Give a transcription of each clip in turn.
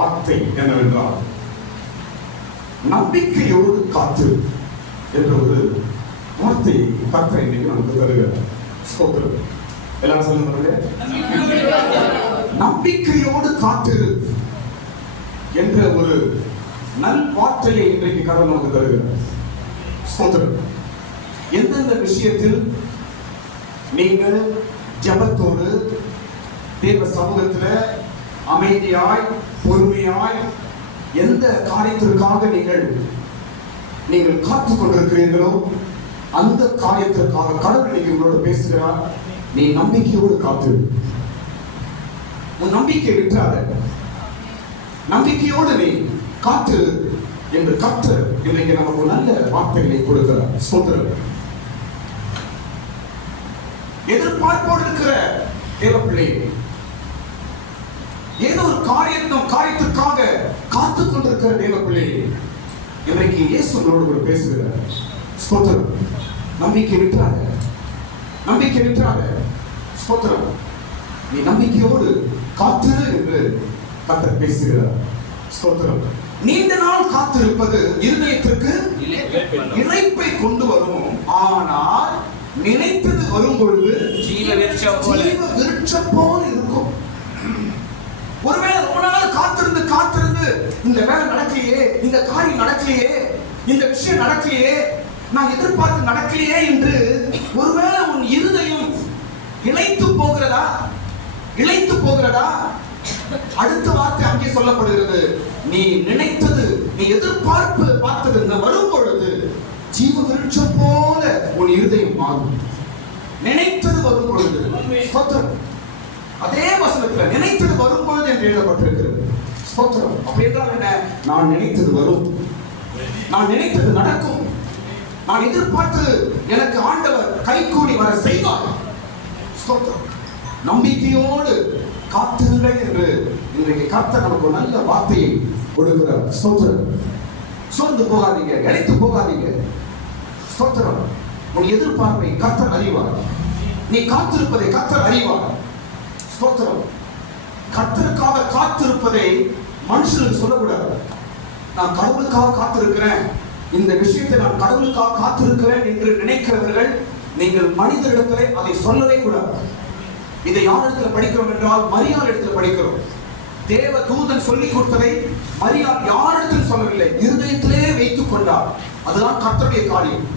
வார்த்தை என்னவென்றால் நம்பிக்கையோடு காத்து என்ற ஒரு வார்த்தை கர்த்தர் இன்னைக்கு நமக்கு தருகிறார். ஸ்தோத்திரம். எல்லாரும் சொல்லுங்க, நம்பிக்கையோடு காத்து என்ற ஒரு நல் வார்த்தையை இன்றைக்கு கடவுள் நமக்கு தருகிறார். ஸ்தோத்திரம். எந்தெந்த விஷயத்தில் நீங்கள் ஜெபத்தோடு தேவ சமூகத்தில் அமைதியாய் பொறுமையாய் எந்த காரியத்திற்காக நீங்கள் காத்துக் கொண்டிருக்கிறீர்களோ அந்த காரியத்திற்காக கடவுள் இன்னைக்கு உங்களோடு பேசுகிறார். நீ நம்பிக்கையோடு காத்து, உன் நம்பிக்கை விட்டுறாத, நம்பிக்கையோடு நீ காத்து என்று கர்த்தர் இன்றைக்கு நமக்கு நல்ல வார்த்தைகளை கொடுக்கிறார். ஸ்தோத்திரம். எதிர்பார்ப்போடு இருக்கிற தேவ பிள்ளையே, ஏதோ ஒரு காரியத்திற்காக காத்துக் கொண்டிருக்கிற தேவ பிள்ளையே, இன்றைக்கு இயேசு உங்களோடு கூட பேசுகிறார். ஸ்தோத்திரம். நம்பிக்கை விட்டுறாத, நம்பிக்கை விட்டுறாத. ஸ்தோத்திரம். நீ நம்பிக்கையோடு காத்து என்று கர்த்தர் பேசுகிறார். ஸ்தோத்திரம். நீண்ட நாள் காத்திருப்பது இருதயத்திற்கு இளைப்பை கொண்டு வரும். ஆனால் நினைத்தது வரும் பொழுது ஜீவ விருட்சம் போல இருக்கும். ஒருவேளை ரொம்ப நாள் காத்திருந்து இந்த வேலை நடக்கலையே, இந்த காரியம் நடக்கலையே, இந்த விஷயம் நடக்கலையே, நான் எதிர்பார்த்து நடக்கலையே என்று ஒருவேளை உன் இருதயம் இளைத்து போகிறதா? அடுத்த வார்த்தை அங்கே சொல்லப்படுகிறது. நீ நினைத்தது, நீ எதிர்பார்ப்பு பார்த்தது வரும் பொழுது ஜீவ விருட்சம் போல உன் இருதயம் மாறும். நினைத்தது வரும் பொழுது. அதே வசனத்தில் நினைத்தது வரும் பொழுது என்று எழுதப்பட்டிருக்கிறது. ஸ்தோத்திரம். அப்படி என்றால் என்ன? நான் நினைத்தது வரும், நான் நினைத்தது நடக்கும், நான் எதிர்பார்த்தது எனக்கு ஆண்டவர் கைகூடி வர செய்வார். ஸ்தோத்திரம். நம்பிக்கையோடு காத்திருங்கள் என்று இன்றைக்கு கர்த்தர் நமக்கு நல்ல வார்த்தையை கொடுக்கிறார். ஸ்தோத்திரம். சோர்ந்து போகாதீங்க, இழைத்து போகாதீங்க. ஸ்தோத்திரம். உன் எதிர்பார்ப்பை கர்த்தர் அறிவார், நீ காத்திருப்பதை கர்த்தர் அறிவார். ஸ்தோத்திரம். கர்த்தருக்காக காத்திருப்பதை மனுஷனுக்கு சொல்லக்கூடாது. நான் கடவுளுக்காக காத்திருக்கிறேன், இந்த விஷயத்தை நான் கடவுளுக்காக காத்திருக்கிறேன் என்று நினைக்கிறவர்கள் நீங்கள் மனிதரிடத்திலே அதை சொல்லவே கூடாது. இதை யார் இடத்துல படிக்கிறோம் என்றால் மரியாள் இடத்துல படிக்கிறோம். தேவ தூதன் சொல்லிக் கொடுத்ததை மரியாள் யாரிடத்தில் சொல்லவில்லை, இருதயத்திலே வைத்துக் கொண்டார். அதுதான் கர்த்தருடைய காரியம்.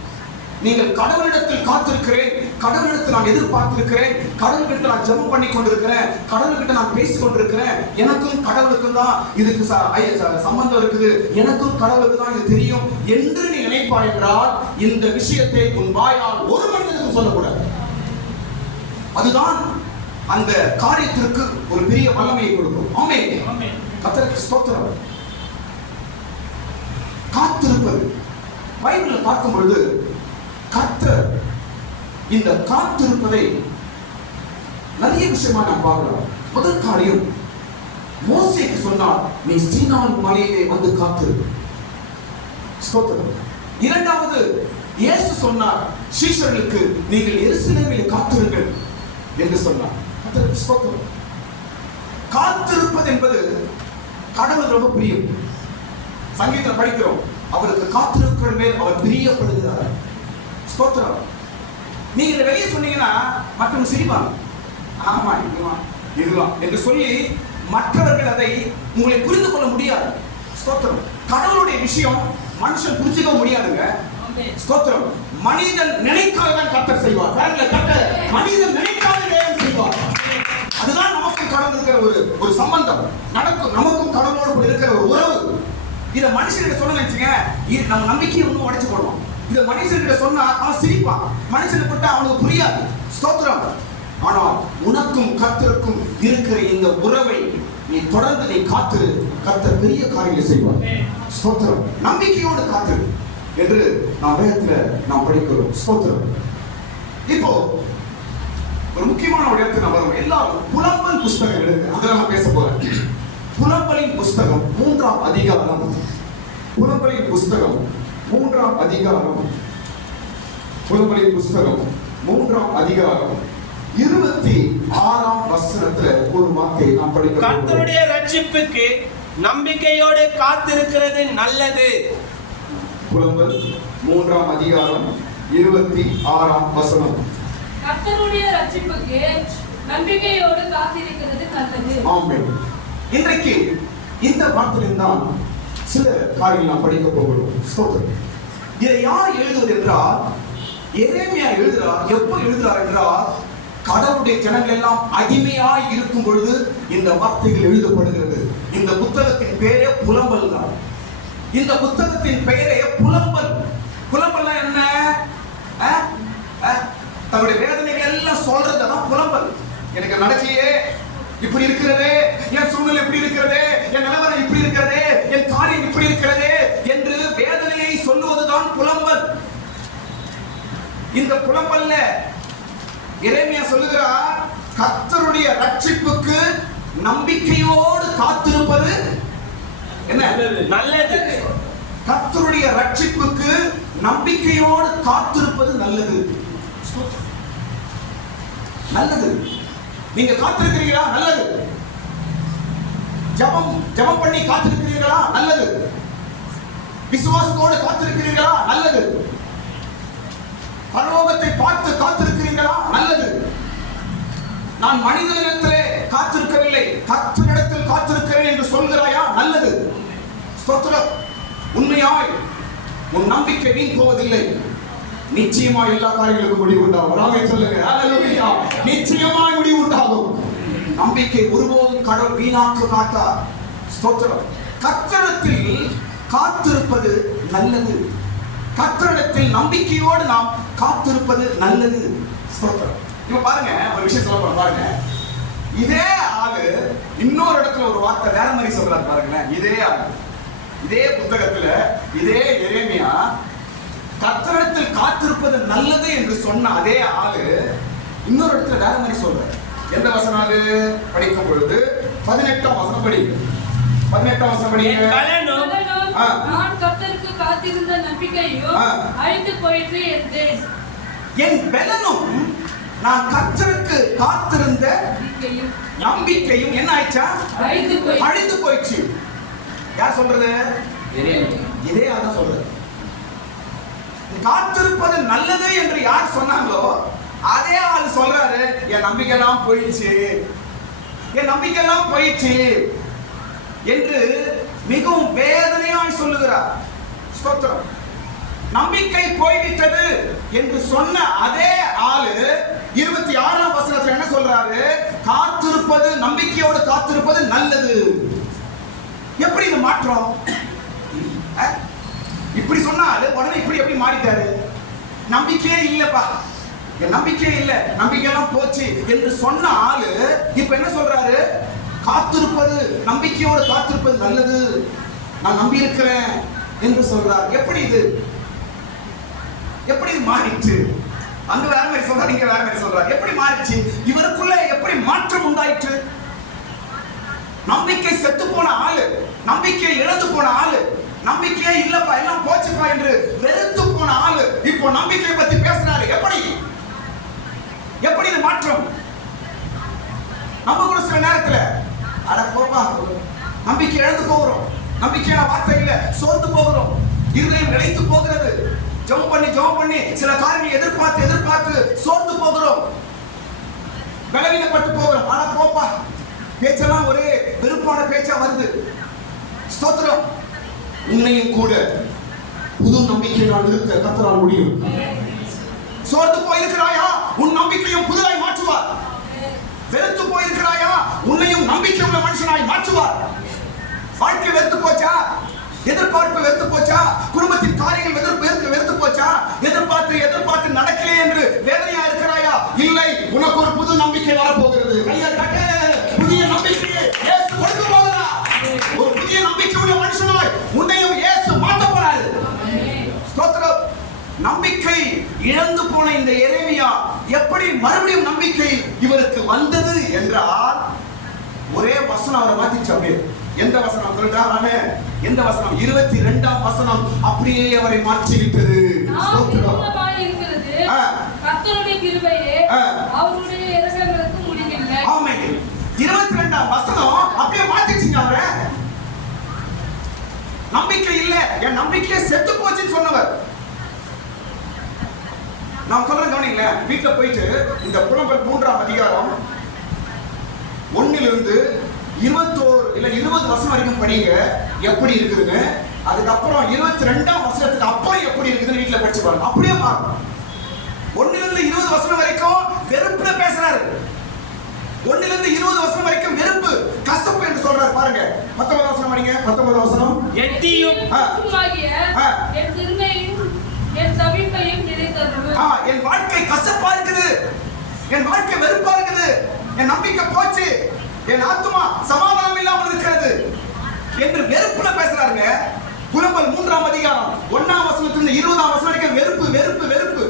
நீங்கள் கடவுளிடத்தில் காத்திருக்கிறேன், கடவுளிடத்தில் நான் எதிர்பார்த்திருக்கிறேன், கடவுள்கிட்ட நான் ஜெபம் பண்ணி கொண்டிருக்கிறேன், கடவுள்கிட்ட நான் பேசிக் கொண்டிருக்கிறேன், எனக்கும் கடவுளுக்கும் தான் இதுக்கு சம்பந்தம் இருக்குது, எனக்கும் கடவுளுக்கு தான் இது தெரியும் என்று நீ நினைப்பாய் என்றால் இந்த விஷயத்தை உன் வாயால் ஒரு மனிதனுக்கும் சொல்லக்கூடாது. அதுதான் அந்த காரியத்திற்கு ஒரு பெரிய வல்லமையை கொடுக்கும். ஆமென். கர்த்தருக்கு ஸ்தோத்திரம். காத்திருப்பது பைபிளில் பார்க்கும் பொழுது கர்த்தர் இந்த காத்திருப்பதை நிறைய விஷயமா நாம் பார்க்கிறோம். முதல் காரியம், மோசேக்கு சொன்னார், நீ சீனான் மலையிலே வந்து காத்திரு. ஸ்தோத்திரம். இரண்டாவது, இயேசு சொன்னார் சீஷர்களுக்கு, நீங்கள் எருசலேமிலே காத்திருங்கள் என்று சொன்னார். ஸ்தோத்திரம். காத்திருப்பது என்பது கடவுள் ரொம்ப பிரியம். சங்கீதத்தில் படிக்கிறோம், அவருக்கு காத்திருக்கிற மேல் அவர் பிரியப்படுகிறார். ஸ்தோத்திரம். நீங்க இதை வெளியே சொன்னீங்கன்னா மற்றவங்க சிரிப்பாங்க, ஆமா இதுலாம் என்று சொல்லி மற்றவர்கள் அதை உங்களை புரிந்து கொள்ள முடியாது. ஸ்தோத்திரம். கடவுளுடைய விஷயம் மனுஷன் புரிஞ்சுக்க முடியாதுங்க. ஸ்தோத்திரம். மனிதன் நினைக்காதான் கர்த்தர் செய்வார். மனிதன் நினைக்காத செய்வார். அதுதான் நமக்கும் கடவுள் இருக்கிற ஒரு சம்பந்தம், நடக்கும் நமக்கும் கடவுளோடு இருக்கிற ஒரு உறவு. இதை மனுஷன்கிட்ட சொன்ன நினைச்சுங்க, நம்ம நம்பிக்கையை ஒன்றும் உடைச்சு போடுவோம். இதை மனுஷன்கிட்ட சொன்னா அவன் சிரிப்பான், மனுஷனை போட்டா அவனுக்கு புரியாது. ஸ்தோத்திரம். ஆனால் உனக்கும் கர்த்தருக்கும் இருக்கிற இந்த உறவை நீ தொடர்ந்து நீ காத்திரு, கர்த்தர் பெரிய காரியங்களை செய்வார். ஸ்தோத்திரம். நம்பிக்கையோடு காத்திரு என்று நாம் வேதத்துல நாம் படிக்கிறோம். ஸ்தோத்திரம். இப்போ ஒரு முக்கியமான ஒரு இடத்துக்கு நான் வரும். எல்லாரும் புலம்பல் புஸ்தகம் எடுங்க, அதில் நான் பேச போறேன். புலம்பலின் புஸ்தகம் 3ஆம் அதிகாரம், புலம்பலின் புஸ்தகம் 3ஆம் அதிகாரம், புலம்பலின் புஸ்தகம் 3ஆம் அதிகாரம் 26ஆம் வசனத்துல ஒரு வார்த்தை நாம் படிக்கிறோம். கர்த்தருடைய ரட்சிப்புக்கு நம்பிக்கையோடு காத்திருக்கிறது நல்லது. புலம்பல் 3ஆம் அதிகாரம் 26ஆம் வசனம். கர்த்தருடைய ரட்சிப்புக்கு நம்பிக்கையோடு காத்திருக்கிறது நல்லது. ஆமென். இன்றைக்கு இந்த வார்த்தையில் தான் சில காரியங்கள் நாம் படிக்க போகிறோம். ஸ்தோத்திரம். இதை யார் எழுதுவது என்றால் எரேமியா எழுதுகிறார். எப்போ எழுதுகிறார் என்றால் கடவுளுடைய ஜனங்கள் எல்லாம் அடிமையாய் இருக்கும் பொழுது இந்த வார்த்தைகள் எழுதப்படுகிறது. இந்த புத்தகத்தின் பெயரே புலம்பல் தான். இந்த புத்தகத்தின் பெயரே புலம்பல். புலம்பல் என்ன? தன்னுடைய வேதனைகள் எல்லாம் சொல்றதுதான் புலம்பல். எனக்கு நடக்கலையே, இப்படி இருக்கிறது, என் சூழ்நிலை இப்படி இருக்கிறது, என் நிலவரம் இப்படி இருக்கிறது, என் காரியம் இப்படி இருக்கிறது என்று வேதனையை சொல்லுவதுதான் புலம்பல். இந்த புலம்பல்ல எரேமியா சொல்லுகிறார், கர்த்தருடைய ரட்சிப்புக்கு நம்பிக்கையோடு காத்திருப்பது என்ன? நல்லது. கர்த்தருடைய ரட்சிப்புக்கு நம்பிக்கையோடு காத்திருப்பது நல்லது. நல்லது. நீங்க காத்திருக்கிறீர்களா? நல்லது. ஜெபம் பண்ணி காத்திருக்கிறீர்களா? நல்லது. விசுவாசத்தோடு காத்திருக்கிறீர்களா? நல்லது. பரலோகத்தை பார்த்து காத்திருக்கிறீர்களா? நல்லது. நான் மனிதனிடத்திலே காத்திருக்கவில்லை, கர்த்தரிடத்தில் காத்திருக்கிறேன் என்று சொல்கிறாயா? நல்லது. ஸ்தோத்திரம். உண்மையாய் உன் நம்பிக்கை வீண் போவதில்லை. நிச்சயமாய் எல்லா காரியங்களுக்கும் முடிவு உண்டாகும். ஆமென் சொல்லுங்க. ஹல்லேலூயா. நிச்சயமாய் முடிவு உண்டாகும். நம்பிக்கை ஒருபோதும் கடவுள் வீணாக்க மாட்டார். ஸ்தோத்திரம். கர்த்தரிடத்தில் காத்திருப்பது நல்லது. கர்த்தரிடத்தில் நம்பிக்கையோடு நாம் காத்திருப்பது நல்லது. ஸ்தோத்திரம். இப்ப பாருங்க, ஒரு விஷயம் சொல்ல போறேன் பாருங்க. இதே ஆளு இன்னொரு இடத்துல ஒரு வார்த்தை வேற மாதிரி சொல்றாரு பாருங்களேன். இதே ஆளு இதே புத்தகத்துல இதே எரேமியா கர்த்தரிடத்தில் காத்திருப்பது நல்லது என்று சொன்ன அதே ஆளு இன்னொரு இடத்துல வேற மாதிரி சொல்றாரு. எந்த வசனம் அது? படிக்கும் பொழுது 18ஆம் வசனம் படிங்க. 18ஆம் வசனம் படிங்க. நான் கர்த்தருக்கு காத்திருந்த நம்பிக்கையும் அழிந்து போயிற்று என்றேன். என் பெலனும் நான் கர்த்தருக்கு காத்திருந்த நம்பிக்கையும் என்ன ஆயிடுச்சா? அழிந்து போயிடுச்சு. யார் சொல்றது? இதே ஆதான் சொல்றது. காத்திருப்பது நல்லது என்று யார் சொன்னாங்களோ அதே ஆள் சொல்றாரு, என் நம்பிக்கை எல்லாம் போயிடுச்சு, என் நம்பிக்கை எல்லாம் போயிடுச்சு என்று மிகவும் வேதனையாய் சொல்லுகிறார். ஸ்தோத்திரம். நம்பிக்கை போய்விட்டது என்று சொன்ன அதே ஆளு 26ஆம் வசனத்துல என்ன சொல்றாரு? காத்திருப்பது, நம்பிக்கையோடு காத்திருப்பது நல்லது. எப்படி இது மாற்றம்? இப்படி சொன்னாரு, உடனே இப்படி எப்படி மாறிட்டாரு? நம்பிக்கையே இல்லப்பா, என் நம்பிக்கையே இல்ல, நம்பிக்கை எல்லாம் போச்சு என்று சொன்ன ஆளு இப்ப என்ன சொல்றாரு? காத்திருப்பது, நம்பிக்கையோடு காத்திருப்பது நல்லது, நான் நம்பி இருக்கிறேன் என்று சொல்றார். எப்படி இது? எப்படி இது மாறிச்சு? அங்க வேற மாதிரி சொல்றாரு, இங்க வேற மாதிரி சொல்றாரு. எப்படி மாறிச்சு? இவருக்குள்ள எப்படி மாற்றம் உண்டாயிற்று? நம்பிக்கை செத்து போன ஆளு, நம்பிக்கை இழந்து போன ஆளு, நம்பிக்கையே இல்லப்பா எல்லாம் போச்சுப்பா என்று வெறுத்து போன ஆளு இப்போ நம்பிக்கையை பத்தி பேசுறாரு. எப்படி எப்படி இது மாற்றம்? நம்ம கூட சில நேரத்துல அட போப்பா நம்பிக்கை இழந்து போகிறோம், நம்பிக்கையான வார்த்தை இல்ல, சோர்ந்து போகிறோம், இருதயம் இழைத்து போகிறது, ஜெபம் பண்ணி சில காரியங்களை எதிர்பார்த்து சோர்ந்து போகிறோம், பலவீனப்பட்டு போகிறோம். ஆனா போப்பா பேச்செல்லாம் ஒரே வெறுப்பான பேச்சா வருது. ஸ்தோத்திரம். உன்னையும் கூட புது நம்பிக்கை நான் இருக்க கர்த்தரால் முடியும். சோர்ந்து போயிருக்கிறாயா? உன் நம்பிக்கையும் புதுதாய் மாற்றுவார். வெறுத்து போயிருக்கிறாயா? உன்னையும் நம்பிக்கை உள்ள மனுஷனாய் மாற்றுவார். வாழ்க்கை வெறுத்து போச்சா? எதிர்பார்ப்பு வெறுத்து போச்சா? குடும்பத்தின் காரியங்கள் வெறுத்து போச்சா? எதிர்பார்த்து நடக்கலையே என்று வேதனையா இருக்கிறாயா? இல்லை, உனக்கு ஒரு புது நம்பிக்கை வரப்போகிறது. கையை தட்ட. புதிய நம்பிக்கையை இயேசு கொடுக்க போகிறார். ஒரு புதிய நம்பிக்கை உள்ள மனுஷனாய் உன்னையும் இயேசு மாற்ற போறாரு. ஸ்தோத்திரம். நம்பிக்கை இழந்து போன இந்த எரேமியா எப்படி மறுபடியும் நம்பிக்கை இவருக்கு வந்தது என்றால் ஒரே வசனம் அவரை மாத்திச்சு. அப்படியே எந்த வசனம் சொல்றாங்க? எந்த வசனம்? 22ஆம் வசனம் அப்படியே அவரை மாற்றி விட்டது. கர்த்தருடைய கிருபையே அவருடைய இரக்கங்களுக்கு முடிவில்லை. ஆமென். 22ஆம் வசனம் அப்படியே மாத்திச்சுங்க அவரை. சொன்னவர். நான் சொல்றேன் கவனிங்களேன். வீட்டுல போயிட்டு இந்த புலம்பல் 3ஆம் அதிகாரம் 1 21 இல்ல 20 வசனம் வரைக்கும் படிங்க, எப்படி இருக்குதுன்னு. அதுக்கப்புறம் 22ஆம் வசனத்துக்கு அப்புறம் எப்படி இருக்குதுன்னு வீட்டுல படிச்சு பாருங்க. அப்படியே மாறும். 1 20 வசனம் வரைக்கும் வெறுப்புல பேசுறாரு. 1 20 வசனம் வரைக்கும் வெறுப்பு, கசப்பு என்று சொல்றாரு பாருங்க. 19 வசனம் படிங்க. 19 வசனம். எட்டியும் என் சிறுமையும் என் தவிப்பையும் நினைத்தருளும். என் வாழ்க்கை கசப்பா இருக்குது, என் வாழ்க்கை வெறுப்பா இருக்குது, என் நம்பிக்கை போச்சு, என் ஆத்மா சமாதானம் இல்லாமல் இருக்கிறது என்று வெறுப்புல பேசுறாருங்க. புலம்பல் 3ஆம் அதிகாரம் 1ஆம் வசனத்திலிருந்து 20ஆம் வசனம் வரைக்கும் வெறுப்பு வெறுப்பு வெறுப்பு,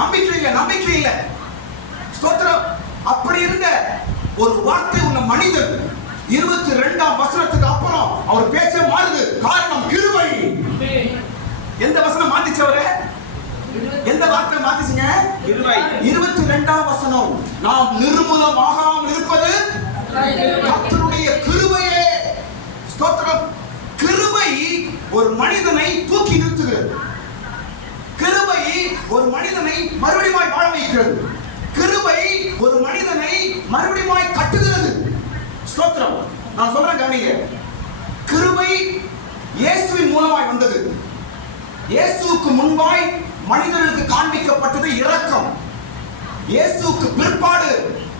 நம்பிக்கை இல்லை நம்பிக்கை இல்லை. ஸ்தோத்திரம். அப்படி இருந்த ஒரு வார்த்தை உள்ள மனிதன் 22ஆம் வசனத்துக்கு அப்புறம் அவர் பேச்ச மாறுது. காரணம் கிருபை. எந்த வசனம் மாத்திச்சு அவரு? எந்த வார்த்தை மாத்திச்சுங்க? கிருபை. 22ஆம் வசனம், நாம் நிர்மூலமாகாமல் இருப்பது கர்த்தருடைய கிருபையே. ஸ்தோத்திரம். கிருபை ஒரு மனிதனை தூக்கி நிறுத்துகிறது. கிருபை ஒரு மனிதனை மறுபடியும் வாழ வைக்கிறது. கிருபை ஒரு மனிதனை மறுபடியும் கட்டுகிறது. ஸ்தோத்திரம். நான் சொல்றேன் கவனிங்க. கிருபை இயேசுவின் மூலமாய் வந்தது. இயேசுவுக்கு முன்பாய் மனிதனுக்கு காண்பிக்கப்பட்டது இரக்கம். இயேசுவுக்கு பிற்பாடு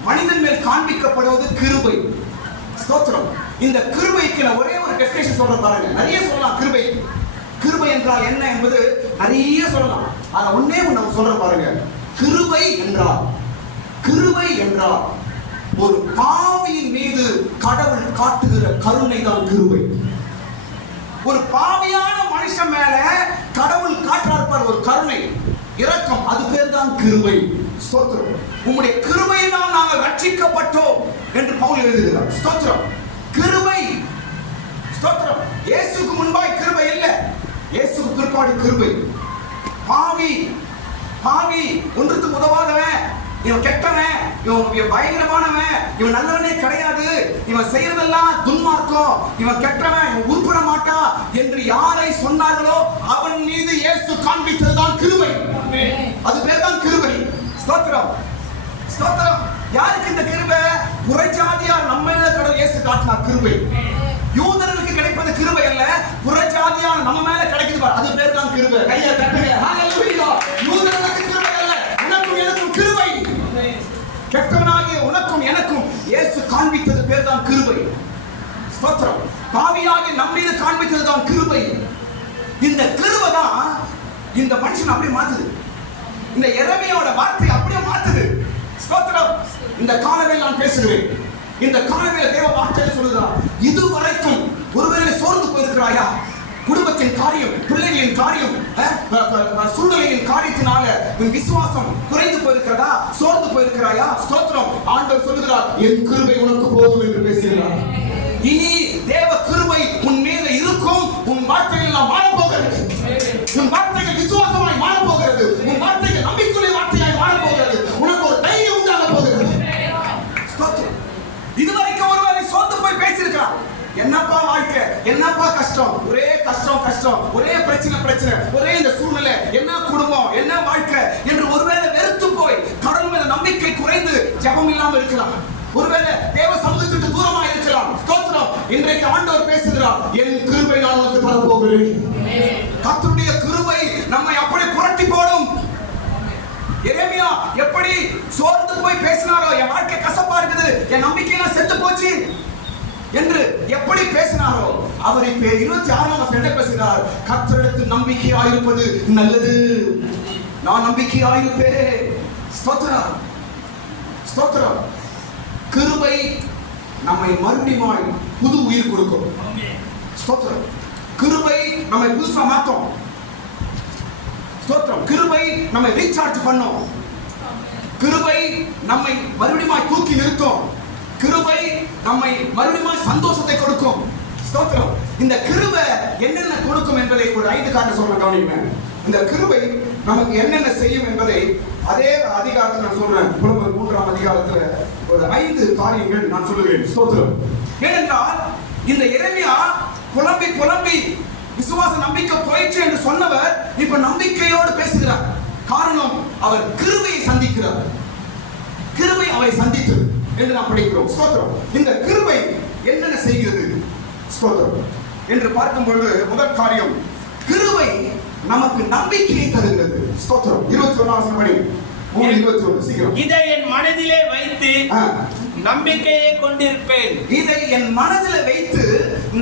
மனிதன் மேல் காண்பிக்கப்படுவது கிருபை. ஸ்தோத்திரம். இந்த கிருபைக்கு நான் ஒரே ஒரு டெஃபினிஷன் சொல்றேன் பாருங்க. நிறைய சொல்லலாம் கிருபை. கிருபை என்றால் என்ன என்பது நிறைய சொல்லலாம். ஆனா ஒண்ணே ஒண்ணு சொல்றேன் பாருங்க. கிருபை என்றால் ஒரு பாவியின் மீது கடவுள் காட்டுகிற கருணை தான் கிருபை. ஒரு பாவியான மனுஷன் மேல கடவுள் காட்டுறார் ஒரு கருணை, இரக்கம், அது பேர் தான் கிருபை. ஸ்தோத்திரம். உம்முடைய கிருபையினால் நாங்கள் ரட்சிக்கப்பட்டோம் என்று பவுல் எழுதுகிறார். ஸ்தோத்திரம். கிருபை. ஸ்தோத்திரம். இயேசுவுக்கு முன்பாய் கிருபை இல்ல, இயேசுவுக்கு பிற்பாடு கிருபை. பாவி ஒன்றுக்கு உதவாதவன், இவன் கெட்டவன், இவன் பயங்கரமானவன், இவன் நல்லவனே கிடையாது, இவன் செய்யறதெல்லாம் துன்மார்க்கம், இவன் கெட்டவன், இவன் உருப்பட மாட்டான் என்று யாரை சொன்னார்களோ அவன் மீது இயேசு காண்பித்ததுதான் கிருபை. அது பேர் தான் கிருபை. ஸ்தோத்திரம். ஸ்தோத்திரம். யாருக்கு இந்த கிருபை? புறஜாதியார் நம்ம மேல கடவுள் இயேசு காட்டினார் கிருபை. யூதர்களுக்கு கிடைப்பது கிருபை அல்ல, புறஜாதியார் நம்ம மேல கிடைக்குது பாரு, அது பேர் தான் கிருபை. கையை தட்டுங்க. ஹalleluya. யூதர்களுக்கு கிருபை அல்ல, உனக்கும் எனக்கும் கிருபை. கெட்டவனாகிய உனக்கும் எனக்கும் இயேசு காண்பித்தது பேர் தான் கிருபை. ஸ்தோத்திரம். பாவியாகிய நம்ம மீது காண்பித்தது தான் கிருபை. இந்த கிருபை தான் இந்த மனுஷன் அப்படியே மாத்துது. இந்த எரேமியாவோட வார்த்தை அப்படியே மாத்துது. ஸ்தோத்திரம். இந்த காலத்தில் நான் பேசுகிறேன். இந்த காலத்தில் தேவ வார்த்தை சொல்லுகிறார், இதுவரைக்கும் ஒருவேளை சோர்ந்து போயிருக்கிறாயா? குடும்பத்தின் காரியம், பிள்ளைகளின் காரியம், சூழ்நிலையின் காரியத்தினால உன் விசுவாசம் குறைந்து போயிருக்கிறதா? சோர்ந்து போயிருக்கிறாயா? ஸ்தோத்திரம். ஆண்டவர் சொல்லுகிறார், என் கிருபை உனக்கு போதும் என்று பேசுகிறார். இனி தேவ கிருபை உன் மீது இருக்கும். உன் வார்த்தைகள் நான் மாறப்போகிறது. உன் வார்த்தைகள் விசுவாசமாய் மாறப்போகிறது. உன் வார்த்தைகள் நம்பிக்கையுள்ள வார்த்தையாய் மாறப்போகிறது. உனக்கு ஒரு தைரியம் உண்டாக போகிறது. ஸ்தோத்திரம். இதுவரைக்கும் ஒருவரை சோர்ந்து போய் பேசியிருக்கிறார். என்னப்பா வாழ்க்கை, என்னப்பா கஷ்டம், ஒரே கஷ்டம், ஒரே பிரச்சனை, ஒரே இந்த சூழ்நிலை, என்ன குடும்பம், என்ன வாழ்க்கை என்று ஒருவேளை வெறுத்து போய் கடவுள் மேல நம்பிக்கை குறைந்து ஜெபம் இல்லாமல் இருக்கலாம். ஒருவேளை தேவ சமூகத்துக்கு தூரமா இருக்கலாம். ஸ்தோத்திரம். இன்றைக்கு ஆண்டவர் பேசுகிறார், என் கிருபை நான் உனக்கு தரப்போகிறேன். கர்த்தருடைய கிருபை நம்மை அப்படியே புரட்டி போடும். எரேமியா எப்படி சோர்ந்து போய் பேசினாரோ, என் வாழ்க்கை கசப்பா இருக்குது, என் நம்பிக்கையெல்லாம் செத்து போச்சு என்று எப்படி பேசினாரோ, அவர் இப்ப 26ஆம் வசனத்தில் பேசுகிறார், கர்த்தரிடத்தில் நம்பிக்கையாயிருப்பது நல்லது, நான் நம்பிக்கையாயிருப்பேன். ஸ்தோத்திரம். ஸ்தோத்திரம். கிருபை நம்மை மறுபடியும் புது உயிர் கொடுக்கும். ஸ்தோத்திரம். கிருபை நம்மை புதுசா மாற்றும். ஸ்தோத்திரம். கிருபை நம்மை ரீசார்ஜ் பண்ணும். கிருபை நம்மை மறுபடியும் தூக்கி நிறுத்தும். கிருபை நம்மை மறுபடியும் சந்தோஷத்தை கொடுக்கும். ஸ்தோத்திரம். இந்த கிருபை என்னென்ன கொடுக்கும் என்பதை ஒரு 5 காரணம் சொல்ல கவனிங்க. இந்த கிருபை நமக்கு என்னென்ன செய்யும் என்பதை அதே அதிகாரத்தில் நான் சொல்றேன். புலம்பல் 3ஆம் அதிகாரத்தில் ஒரு 5 காரியங்கள் நான் சொல்லுவேன். ஸ்தோத்திரம். ஏனென்றால் இந்த எரேமியா புலம்பி விசுவாச நம்பிக்கை போயிற்று என்று சொன்னவர் இப்ப நம்பிக்கையோடு பேசுகிறார். காரணம், அவர் கிருபையை சந்திக்கிறார். கிருபை அவரை சந்தித்தது என்று நாம் படிக்கிறோம். ஸ்தோத்திரம். இந்த கிருபை என்னென்ன செய்கிறது ஸ்தோத்திரம் என்று பார்க்கும் பொழுது முதல் காரியம், கிருபை நமக்கு நம்பிக்கையை தருகிறது. ஸ்தோத்திரம். 21 வசனம் படி. 3:21 சீக்கிரம். இதை என் மனதிலே வைத்து நம்பிக்கையை கொண்டிருப்பேன். இதை என் மனதில் வைத்து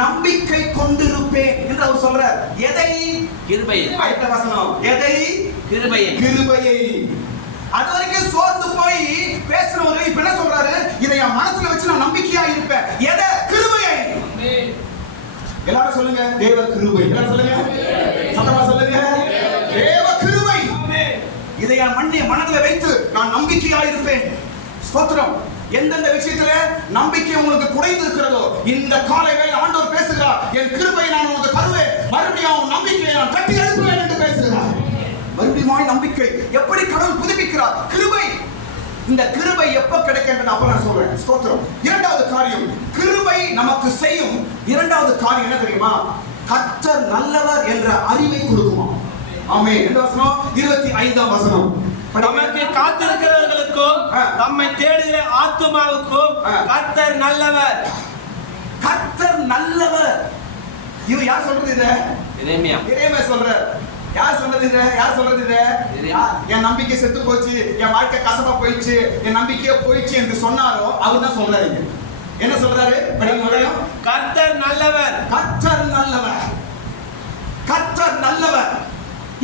நம்பிக்கை கொண்டிருப்பேன் என்று அவர் சொல்றார். எதை? கிருபையை. அடுத்த வசனம், எதை? கிருபையை. கிருபையை. அது வரைக்கும் சோர்ந்து போய் பேசுறவரு இப்ப என்ன சொல்றாரு? இதை என் மனசுல வச்சு நான் நம்பிக்கையா இருப்பேன். எதை? கிருபையை. எல்லாரும் சொல்லுங்க, தேவ கிருபை. எல்லாரும் சொல்லுங்க, சத்தமா சொல்லுங்க, தேவ கிருபை. இதை என் மனதில் வைத்து நான் நம்பிக்கையா இருப்பேன். ஸ்தோத்திரம். எந்தெந்த விஷயத்துல நம்பிக்கை உங்களுக்கு குறைந்து இருக்கிறதோ இந்த காலை வேளை ஆண்டவர் பேசுகிறார், என் கிருபையை நான் உங்களுக்கு தருவேன், மறுபடியும் நம்பிக்கையை நான் கட்டி எழுப்புவேன் என்று பேசுகிறார். மறுபடியும் நம்பிக்கை எப்படி கடவுள் புதுப்பிக்கிறார்? கிருபை. இந்த கிருபை எப்ப கிடைக்கின்றது அப்ப நான் சொல்றேன். ஸ்தோத்திரம். இரண்டாவது காரியம், கிருபை நமக்கு செய்யும் இரண்டாவது காரியம் என்ன தெரியுமா? கர்த்தர் நல்லவர் என்ற அறிவை கொடுக்குமா? ஆமென். இந்த வசனம் 25ஆம் வசனம். நமக்கு காத்திருக்கிறவர்களுக்கும் நம்மை தேடுகிற ஆத்துமாவுக்கும் கர்த்தர் நல்லவர். கர்த்தர் நல்லவர். இது யார் சொல்றது? இது எரேமியா. எரேமியா சொல்றார். யார் சொல்றது இது? யார் சொல்றது இது? என் நம்பிக்கை செத்து போச்சு, என் வாழ்க்கை கசப்பா போயிடுச்சு, என் நம்பிக்கையே போயிடுச்சு என்று சொன்னாரோ அவர் தான் சொல்றாரு. என்ன சொல்றாரு? கர்த்தர் நல்லவர். கர்த்தர் நல்லவர். கர்த்தர் நல்லவர்.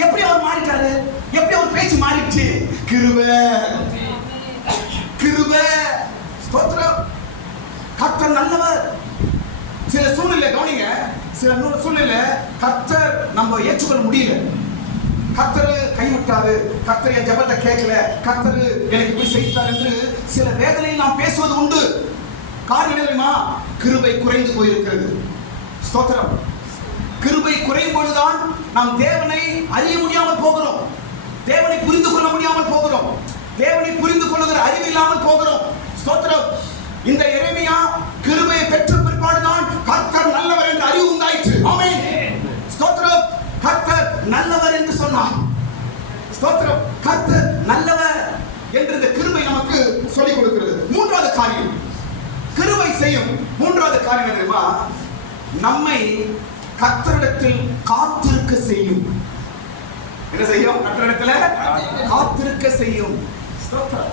எப்படி அவர் மாறிட்டாரு? எப்படி அவர் பேச்சு மாறிடுச்சு? கிருபை. கிருபை. ஸ்தோத்திரம். கர்த்தர் நல்லவர். சில சூழ்நிலை கவனிங்க, சில சூழ்நிலை கர்த்தர் நம்ம ஏற்றுக்கொள்ள முடியல. கர்த்தர் கைவிட்டாரு, கர்த்தர் என் ஜெபத்தை கேட்கல, கர்த்தர் எனக்கு இப்படி செய்தார் என்று சில வேதனையில் நாம் பேசுவது உண்டு. காரணம் என்ன தெரியுமா? கிருபை குறைந்து போயிருக்கிறது. ஸ்தோத்திரம். கிருபை குறையும் பொழுதுதான் நாம் தேவனை அறிய முடியாமல் போகிறோம், தேவனை புரிந்து கொள்ள முடியாமல் போகிறோம், தேவனை புரிந்து கொள்ளுகிற அறிவு இல்லாமல் போகிறோம். ஸ்தோத்திரம். இந்த எரேமியா கிருபையை பெற்ற பிற்பாடுதான் கர்த்தர் நல்லவர் என்ற அறிவு உண்டாயிற்று. ஆமென். ஸ்தோத்திரம். கர்த்தர் நல்லவர் என்று சொன்னார். ஸ்தோத்திரம். கர்த்தர் நல்லவர் என்று இந்த கிருபை நமக்கு சொல்லிக் கொடுக்கிறது. மூன்றாவது காரியம், கிருபை செய்யும் மூன்றாவது காரியம் என்ன தெரியுமா? நம்மை கர்த்தரிடத்தில் காத்திருக்க செய்யும். என்ன செய்யும்? கர்த்தரிடத்தில் காத்திருக்க செய்யும். ஸ்தோத்திரம்.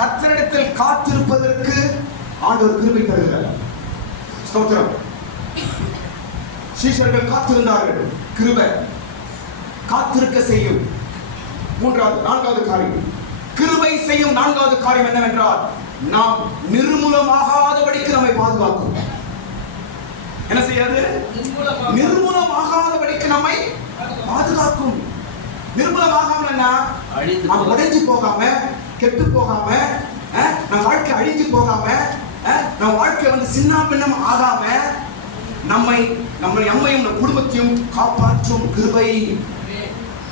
கர்த்தரிடத்தில் காத்திருப்பதற்கு ஆண்டவர் கிருபை தருகிறார். ஸ்தோத்திரம். சீஷர்கள் காத்திருந்தார்கள், கிருபை காத்திருக்க செய்யும். நான்காவது காரியம், கிருபை செய்யும் நான்காவது காரியம் என்னவென்றால் நாம் நிர்மூலமாகாதபடிக்கு நம்மை பாதுகாக்கும். என்ன செய்யாது? நிர்மூலமாகாதபடிக்கு நம்மை பாதுகாக்கும். நிர்மூலமாகாம என்ன? நாம் உடைஞ்சு போகாம, கெட்டு போகாம, நம்ம வாழ்க்கை அழிஞ்சு போகாம, நம்ம வாழ்க்கை சின்ன பின்னம் ஆகாம நம்மையும் நம் குடும்பத்தையும் காப்பாற்றும் கிருபை.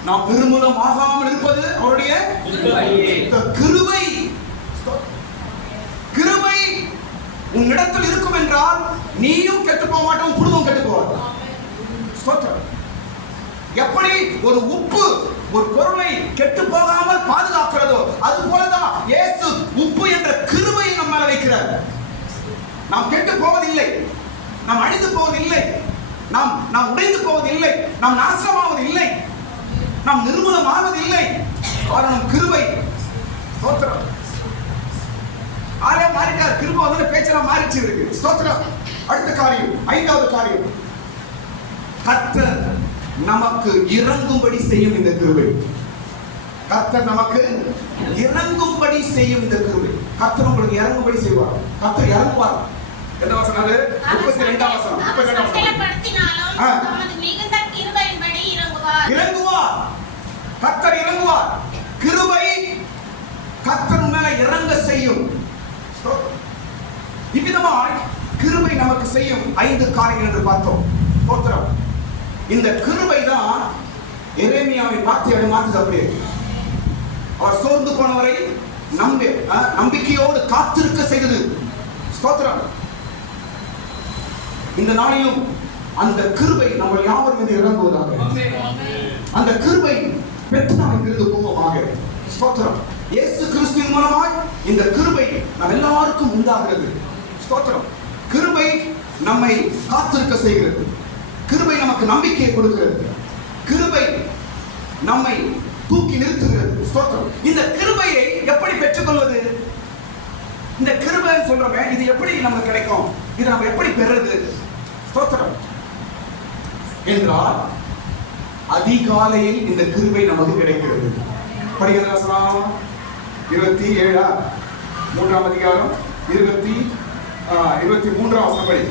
நாம் நிர்மூலம் ஆகாமல் இருப்பது அவருடைய கிருபை. கிருபை உன்னிடத்தில் இருக்கும் என்றால் நீயும் கெட்டு போக மாட்டோம், குடும்பம் கெட்டு போவாது. எப்படி ஒரு உப்பு ஒரு பொருளை கெட்டு போகாமல் பாதுகாக்கிறதோ அது போலதான் இயேசு உப்பு என்ற கிருபையை நம்ம மேல வைக்கிறார். நாம் கெட்டு போவதில்லை, நாம் அழிந்து போவதில்லை, நாம் உடைந்து போவதில்லை, நாம் நாசமாவதில்லை, நாம் நிர்மூலமாவதில்லை. காரணம் கிருபை. ஸ்தோத்திரம். ஆளே மாறிட்டார், கிருபை பேச்செல்லாம் மாறிச்சு இருக்கு. ஸ்தோத்திரம். அடுத்த காரியம், ஐந்தாவது காரியம், கர்த்தர் நமக்கு இறங்கும்படி செய்யும் இந்த கிருபை. கர்த்தர் நமக்கு இறங்கும்படி செய்யும் இந்த கிருபை. கர்த்தர் உங்களுக்கு இறங்கும்படி செய்வார். கர்த்தர் இறங்குவார். என்ன வசனம் அது? 32ஆம் வசனம். 32ஆம் வசனம். இறங்குவார். கர்த்தர் இறங்குவார். கிருபை கர்த்தர் மேல இறங்க செய்யும். இவ்விதமாய் கிருபை நமக்கு செய்யும் 5 காரியங்கள் என்று பார்த்தோம். ஸ்தோத்திரம். இந்த கிருபை தான் எரேமியாவின் வார்த்தையோடு மாற்றுது. அப்படியே அவர் சோர்ந்து போனவரை நம்பிக்கையோடு காத்திருக்க செய்தது. ஸ்தோத்திரம். இந்த நாளிலும் அந்த கிருபை நம்ம யாவர் மீது இறங்குவதாக. அந்த கிருபை பெற்று நாம் இங்கிருந்து போவோமாக. ஸ்தோத்திரம். இயேசு கிறிஸ்துவின் மூலமாய் இந்த கிருபை நம் எல்லாருக்கும் உண்டாகிறது. ஸ்தோத்திரம். கிருபை நம்மை காத்திருக்க செய்கிறது. கிருபை நமக்கு நம்பிக்கையை கொடுக்கிறது. கிருபை நம்மை தூக்கி நிறுத்துகிறது. ஸ்தோத்திரம். இந்த கிருபையை எப்படி பெற்றுக்கொள்வது? இந்த கிருபை சொல்றோமே, இது எப்படி நமக்கு கிடைக்கும்? இது நம்ம எப்படி பெறுறது? ஸ்தோத்திரம். என்றால் அதிகாலையில் இந்த கிருபை நமக்கு கிடைக்கிறது. படிக்கிற வசனம் 27 3ஆம் அதிகாரம் 23ஆம் வசனம் படி.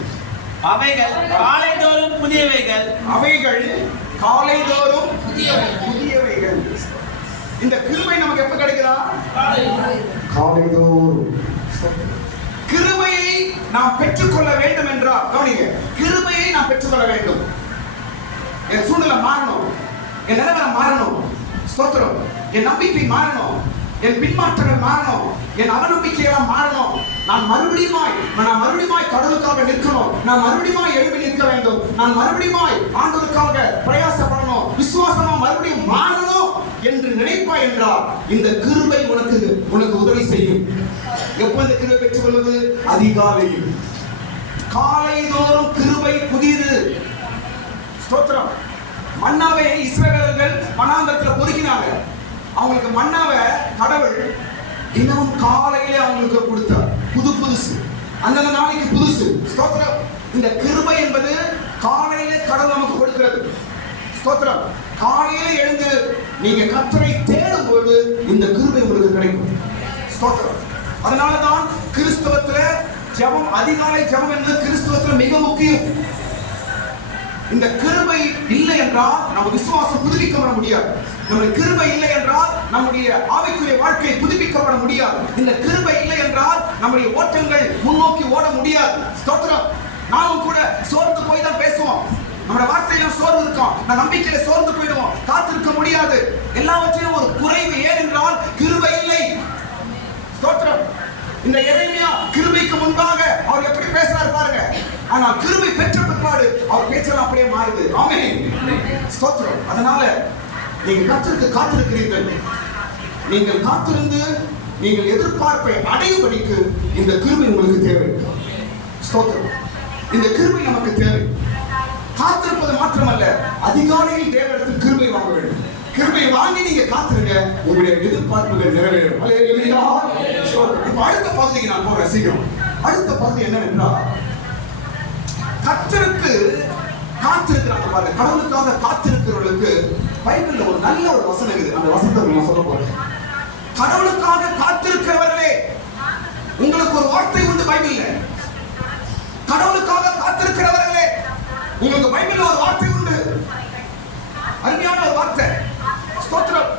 அவைகள் காலைதோறும் புதியவைகள். அவைகள் காலைதோறும் புதியவைகள். இந்த கிருபை நமக்கு எப்ப கிடைக்குதா? காலைதோறும். கிருபையை நாம் பெற்றுக்கொள்ள வேண்டும் என்றால் கவனிங்க, கிருபையை நாம் பெற்றுக்கொள்ள வேண்டும். என் சூழ்நிலை மாறணும், என் நிலைமை மாறணும். ஸ்தோத்திரம். என் நம்பிக்கை மாறணும், என் பின்மாற்றங்கள் மாறணும், என் அவநம்பிக்கையெல்லாம் மாறணும். நான் மறுபடியும் கடவுளுக்காக நிற்கணும். நான் மறுபடியும் எழுப்பி நிற்க வேண்டும். நான் மறுபடியும் ஆண்டவருக்காக பிரயாசப்படணும். விசுவாசமா மறுபடியும் மாறணும் என்று நினைப்பாய் என்றால் இந்த கிருபை உனக்கு உதவி செய்யும். எப்ப இந்த கிருபை பெற்றுக் கொள்வது? அதிகாலையில். காலைதோறும் கிருபை புதியது. ஸ்தோத்திரம். மன்னாவை இஸ்ரவேலர்கள் வனாந்தரத்தில் பொறுக்கினாங்க. அவங்களுக்கு மன்னாவை கடவுள் தினமும் காலையிலே அவங்களுக்கு கொடுத்தார். புதுசு அந்தந்த நாளைக்கு புதுசு. ஸ்தோத்திரம். இந்த கிருபை என்பது காலையிலே கடவுள் நமக்கு கொடுக்கிறது. ஸ்தோத்திரம். காலையில எழுந்து நீங்க கர்த்தரை தேடும் போது இந்த கிருபை உங்களுக்கு கிடைக்கும். ஸ்தோத்திரம். அதனாலதான் கிறிஸ்தவத்துல ஜெபம், அதிகாலை ஜெபம் என்பது கிறிஸ்தவத்துல மிக முக்கியம். இந்த கிருபை இல்லை என்றால் நம்ம விசுவாசம் புதுப்பிக்கப்பட முடியாது. நம்முடைய கிருபை இல்லை என்றால் நம்முடைய ஆவிக்குரிய வாழ்க்கை புதுப்பிக்கப்பட முடியாது. இந்த கிருபை இல்லை என்றால் நம்முடைய ஓட்டங்கள் முன்னோக்கி ஓட முடியாது. ஸ்தோத்திரம். நாமும் கூட சோர்ந்து போய் தான் பேசுவோம். நம்முடைய வார்த்தையில சோர்வு இருக்கும், நான் நம்பிக்கையில சோர்ந்து போயிடுவோம், காத்திருக்க முடியாது. எல்லாவற்றிலும் ஒரு குறைவு. ஏனென்றால் கிருபை இல்லை. ஸ்தோத்திரம். இந்த எரேமியா கிருபைக்கு முன்பாக அவர் எப்படி பேசுறார் பாருங்க. ஆனா கிருபை பெற்ற பிற்பாடு அவர் பேச்செல்லாம் அப்படியே மாறுது. ஆமென். ஸ்தோத்திரம். அதனால நீங்க கர்த்தருக்கு காத்திருக்கிறீர்கள். நீங்கள் காத்திருந்து நீங்கள் எதிர்பார்ப்பை அடையும்படிக்கு இந்த கிருபை உங்களுக்கு தேவை. ஸ்தோத்திரம். இந்த கிருபை நமக்கு தேவை. காத்திருப்பது மாத்திரமல்ல, அதிகாலையில் தேவனிடத்தில் கிருபை வாங்க வேண்டும். கிருபை வாங்கி நீங்க காத்திருங்க, உங்களுடைய எதிர்பார்ப்புகள் நிறைவேறும். அல்லேலூயா. இப்ப அடுத்த பகுதிக்கு நான் போறேன் சீக்கிரம். அடுத்த பகுதி என்னவென்றால், கர்த்தருக்கு காத்திருக்கிறாங்க பாருங்க. கடவுளுக்காக காத்திருக்கிறவர்களுக்கு பைபிள்ல ஒரு நல்ல ஒரு வசனம் இருக்குது. அந்த வசனத்தை நான் சொல்ல போறேன். கடவுளுக்காக காத்திருக்கிறவர்களே, உங்களுக்கு ஒரு வார்த்தை உண்டு பைபிள்ல. கடவுளுக்காக காத்திருக்கிறவர்களே, உங்களுக்கு பைபிள்ல ஒரு வார்த்தை உண்டு. அருமையான ஒரு வார்த்தை. ஸ்தோத்திரம்.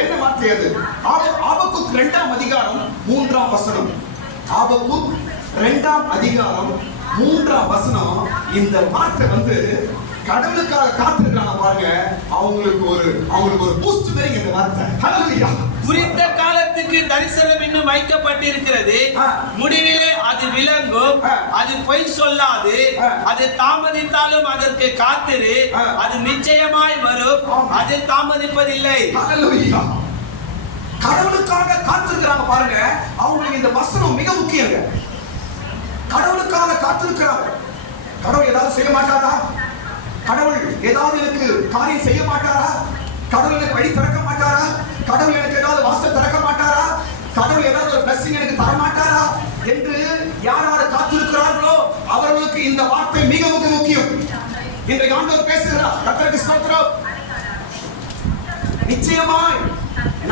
என்ன வார்த்தை அது? ஆபக்குக் 2ஆம் அதிகாரம் 3ஆம் வசனம். ஆபக்குக் 2ஆம் அதிகாரம் 3ஆம் வசனம். இந்த வார்த்தை கடவுளுக்காக காத்திருக்காங்க பாருங்க. அவங்களுக்கு ஒரு பூஸ்ட் மாதிரி இந்த வார்த்தை. ஹல்லேலூயா. குறித்த காலத்துக்கு தரிசனம் இன்னும் வைக்கப்பட்டிருக்கிறது. முடிவிலே அது விளங்கும். அது பொய் சொல்லாது. அது தாமதித்தாலும் அதற்கு காத்திரு. அது நிச்சயமாய் வரும். அது தாமதிப்பதில்லை. ஹல்லேலூயா. கடவுளுக்காக காத்திருக்கிறாங்க பாருங்க. அவங்களுக்கு இந்த வசனம் மிக முக்கியம். கடவுளுக்காக காத்திருக்கிறாங்க. கடவுள் ஏதாவது செய்ய மாட்டாரா? கடவுள் ஏதாவது எனக்கு காரியம் செய்ய மாட்டாரா? கடவுள் எனக்கு வழி திறக்க மாட்டாரா? கடவுள் எனக்கு ஏதாவது வாசல் திறக்க மாட்டாரா? கடவுள் ஏதாவது ஒரு blessing எனக்கு தர மாட்டாரா என்று யார் காத்திருக்கிறார்களோ அவர்களுக்கு இந்த வார்த்தை மிக மிக முக்கியம். இன்றைக்கு ஆண்டவர் பேசுகிறார். கர்த்தருக்கு ஸ்தோத்திரம். நிச்சயமாய்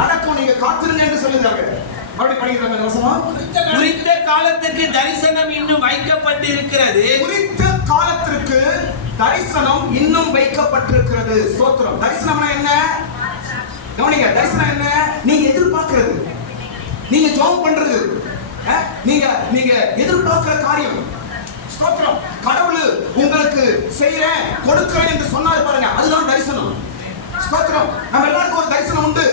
நடக்கும், நீங்க காத்திருங்க என்று சொல்லுகிறாங்க. குறித்த காலத்துக்கு தரிசனம் இன்னும் வைக்கப்பட்டிருக்கிறது. குறித்த காலத்திற்கு தரிசனம் இன்னும் வைக்கப்பட்டிருக்கிறது. ஸ்தோத்திரம். தரிசனம்னா என்ன? கவனிங்க. தரிசனம் என்ன? நீங்க எதிர்பார்க்கிறது, நீங்க ஜெபம் பண்றது, நீங்க எதிர்பார்க்கிற காரியம். ஸ்தோத்திரம். கடவுள் உங்களுக்கு செய்றேன் கொடுக்கிறேன் என்று சொன்னாரு பாருங்க, அதுதான் தரிசனம். ஸ்தோத்திரம். நம்ம எல்லாருக்கும் ஒரு தரிசனம் உண்டு.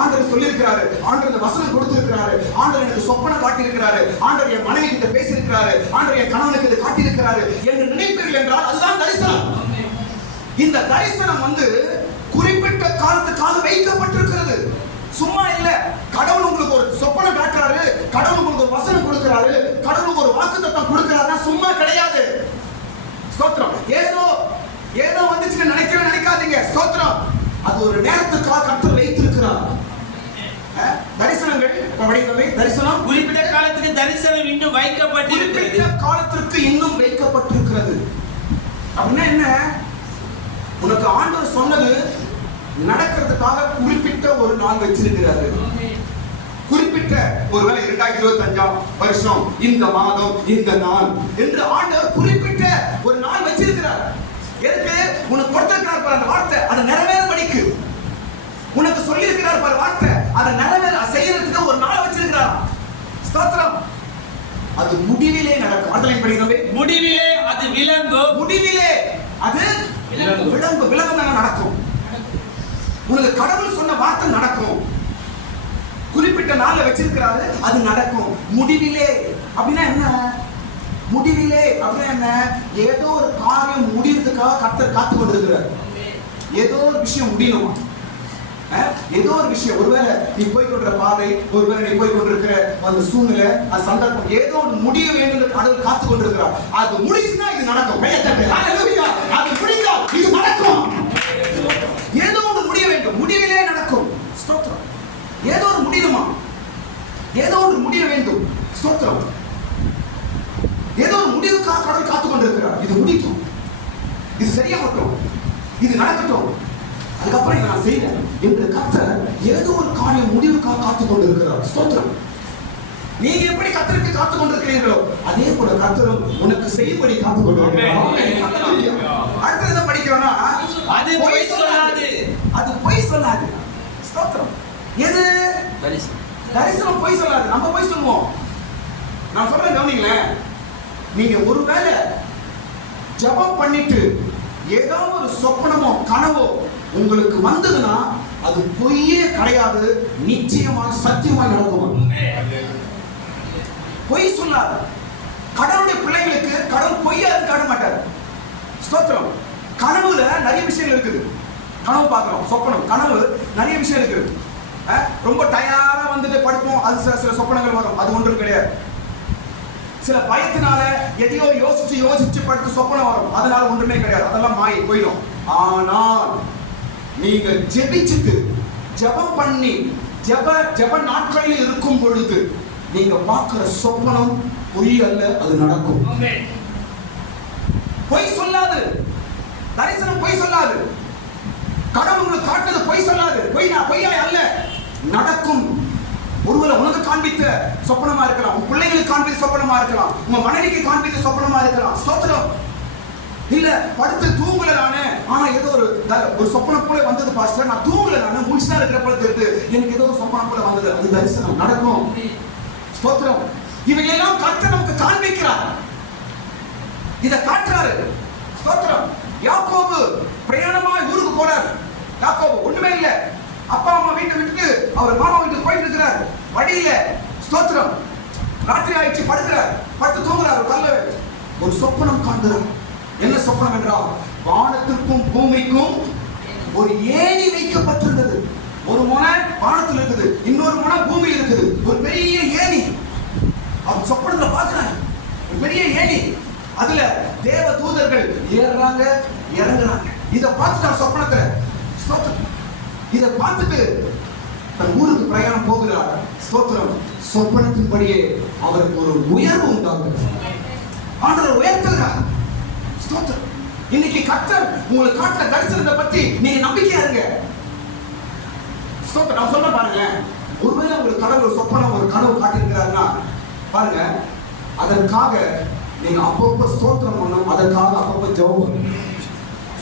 ஆண்டவர் சொல்லியிருக்கிறாரு, ஆண்டவர் இந்த வசனம் கொடுத்திருக்கிறாரு, ஆண்டவர் எனக்கு சொப்பனை காட்டியிருக்கிறாரு, ஆண்டவர் என் மனைவி கிட்ட பேசியிருக்கிறாரு, ஆண்டவர் என் கணவனுக்கு இதை காட்டியிருக்கிறாரு என்று நினைப்பீர்கள் என்றால் அதுதான் தரிசனம். இந்த தரிசனம் குறிப்பிட்ட காலத்துக்காக வைக்கப்பட்டிருக்கிறது. சும்மா இல்ல. கடவுள் உங்களுக்கு ஒரு சொப்பனம் காட்டுறாரு, கடவுள் உங்களுக்கு ஒரு வசனம் கொடுக்கிறாரு, கடவுளுக்கு ஒரு வாக்குத்தத்தம் கொடுக்கிறாருன்னா சும்மா கிடையாது. ஸ்தோத்திரம். ஏதோ வந்துச்சுன்னு நினைக்காதீங்க. ஸ்தோத்திரம். அது ஒரு நேரத்துக்காக கர்த்தர் வைத்திருக்கிறார். தரிசனங்கள் தரிசனம் குறிப்பிட்ட காலத்துக்கு தரிசனம் இன்னும் வைக்கப்பட்டிருக்கிறது. குறிப்பிட்ட காலத்திற்கு இன்னும் வைக்கப்பட்டிருக்கிறது. அப்படின்னா என்ன? உனக்கு ஆண்டவர் சொன்னது நடக்கிறதுக்காக குறிப்பிட்ட ஒரு நாள் வச்சிருக்கிறாரு. குறிப்பிட்ட ஒருவேளை 2025 வருஷம் இந்த மாதம் இந்த நாள் என்று ஆண்டவர் குறிப்பிட்ட ஒரு நாள் வச்சிருக்கிறார். எதுக்கு? உனக்கு கொடுத்திருக்கிறார் பாரு அந்த வார்த்தை, அதை நிறைவேறும்படிக்கு. உனக்கு சொல்லி இருக்கிறார் பாரு வார்த்தை, அதை நிறைவேற செய்யறதுக்கு ஒரு நாள் வச்சிருக்கிறார். ஸ்தோத்திரம். அது முடிவிலே நடக்கும். அதனை படிக்கிறோமே, முடிவிலே அது விளங்கும். முடிவிலே அது விளங்கும் நடக்கும். உனக்கு கடவுள் சொன்ன வார்த்தை நடக்கும். குறிப்பிட்ட நாள்ல வச்சிருக்கிறாரு, அது நடக்கும். முடிவிலே அப்படின்னா என்ன? முடிவிலே அப்படின்னா என்ன? ஏதோ ஒரு காரியம் முடிவுக்காக கர்த்தர் காத்து கொண்டிருக்கிறார். ஏதோ ஒரு விஷயம் முடியணுமா? ஏதோ ஒரு விஷயம், ஒருவேளை நீ போய் கொண்டிருக்கிற பாதை, ஒருவேளை நீ போய் கொண்டிருக்கிற அந்த சூழ்நிலை, அந்த சந்தர்ப்பம், ஏதோ ஒரு முடிய வேண்டும் கடவுள் காத்து கொண்டிருக்கிறார். அது முடிச்சுன்னா இது நடக்கும். அது முடிந்தா இது நடக்கும். ஏதோ ஒன்று முடிய வேண்டும். முடிவிலே நடக்கும். ஸ்தோத்திரம். ஏதோ ஒரு முடியணுமா? ஏதோ ஒன்று முடிய வேண்டும். ஸ்தோத்திரம். ஏதோ ஒரு முடிவுக்காக கடவுள் காத்து கொண்டிருக்கிறார். இது முடிக்கும், இது சரியாகட்டும், இது நடக்கட்டும், அதுக்கப்புறம் இதை நான் செய்யறேன் என்று கர்த்தர் ஏதோ ஒரு காரியம் முடிவுக்காக காத்து கொண்டிருக்கிறார். ஸ்தோத்திரம். நீங்க எப்படி கர்த்தருக்கு காத்து கொண்டிருக்கிறீர்களோ அதே போல கர்த்தரும் உனக்கு செய்யும்படி காத்து கொண்டிருக்கிறார். அடுத்து என்ன படிக்கிறோம்னா, அது பொய் சொல்லாது. அது பொய் சொல்லாது. ஸ்தோத்திரம். எது? தரிசனம் பொய் சொல்லாது. நம்ம பொய் சொல்லுவோம். நான் சொல்றேன் கவனிங்களேன். நீங்க ஒருவேளை ஜெபம் பண்ணிட்டு ஏதாவது ஒரு சொப்பனமோ கனவோ உங்களுக்கு வந்ததுன்னா அது பொய்யே கிடையாது. நிச்சயமா சத்தியமா நடக்கும். பொய் சொல்லாது. கடவுளுடைய பிள்ளைகளுக்கு கடவுள் பொய்யா காட்ட மாட்டார். ஸ்தோத்திரம். கனவுல நிறைய விஷயங்கள் இருக்குது. கனவு பார்க்கிறோம், சொப்பனம், கனவு நிறைய விஷயம் இருக்குது. ரொம்ப டயர்டா வந்துட்டு படுப்போம், அது சில சொப்பனங்கள் வரும், அது ஒன்றும் கிடையாது. சில பயத்தினால எதையோ யோசிச்சு படுத்து சொப்பனம் வரும், அதனால ஒன்றுமே கிடையாது, அதெல்லாம் மாயை போயிடும். ஆனால் நீங்க ஜெபிச்சுட்டு ஜெபம் பண்ணி ஜெப நாட்களில் இருக்கும் பொழுது நீங்க பார்க்கிற சொப்பனம் பொய் அல்ல, அது நடக்கும். பொய் சொல்லாது. தரிசனம் பொய் சொல்லாது. கடவுள் உங்களுக்கு காட்டுறது பொய் சொல்லாது. பொய்யா அல்ல, நடக்கும். ஒருவேளை உனக்கு காண்பித்த சொப்பனமா இருக்கலாம், உன் பிள்ளைகளுக்கு காண்பித்த சொப்பனமா இருக்கலாம், உங்க மனைவிக்கு காண்பித்த சொப்பனமா இருக்கலாம். ஸ்தோத்திரம். இல்ல படுத்து தூங்கல நானு, ஆனா ஏதோ ஒரு சொப்பனம் போல வந்தது பாஸ்டர், நான் தூங்கல நானு, முழிச்சுதான் இருக்கிற போல தெரியுது, எனக்கு ஏதோ ஒரு சொப்பனம் போல வந்தது, அது தரிசனம் நடக்கும். ஸ்தோத்திரம். இவையெல்லாம் கர்த்தர் நமக்கு காண்பிக்கிறார், இத காட்டுறாரு. ஸ்தோத்திரம். யாக்கோபு பிரயாணமாய் ஊருக்கு போறாரு. யாக்கோபு ஒண்ணுமே இல்ல, அப்பா அம்மா வீட்டை விட்டுட்டு அவர் மாமா வீட்டுக்கு போயிட்டு இருக்கிறார். வழியில ஸ்தோத்திரம் ராத்திரி ஆயிடுச்சு, படுக்கிறார், படுத்து தூங்குறார். கல்ல ஒரு சொப்பனம் காண்கிறார். என்ன சொப்பனம் என்றால், வானத்திற்கும் பூமிக்கும் ஒரு ஏணி வைக்கப்பட்டிருந்தது. ஒரு முனை வானத்தில் இருக்குது, இன்னொரு முனை பூமி இருக்குது, ஒரு பெரிய ஏணி. அவர் சொப்பனத்துல பார்க்கிறார், ஒரு பெரிய ஏணி, அதுல தேவ தூதர்கள் ஏறுறாங்க இறங்குறாங்க. இதை பார்த்துட்டார் சொப்பனத்துல. ஸ்தோத்திரம். இதை பார்த்துட்டு தன் ஊருக்கு பிரயாணம் போகிறார். ஸ்தோத்திரம். சொப்பனத்தின்படியே அவருக்கு ஒரு உயர்வு உண்டாகுது. ஆண்டவர் உயர்த்துகிறார். ஸ்தோத்திரம். இன்னைக்கு கர்த்தர் உங்களுக்கு காட்டுற தரிசனத்தை பத்தி நீங்க நம்பிக்கையா இருங்க. ஸ்தோத்திரம். நான் சொல்ல பாருங்களேன், ஒருவேளை உங்களுக்கு கடவுள் ஒரு சொப்பனம் ஒரு கனவு காட்டியிருக்கிறாருன்னா பாருங்க, அதற்காக நீங்க அப்பப்போ ஸ்தோத்திரம் பண்ணணும், அதற்காக அப்பப்போ ஜெபம்.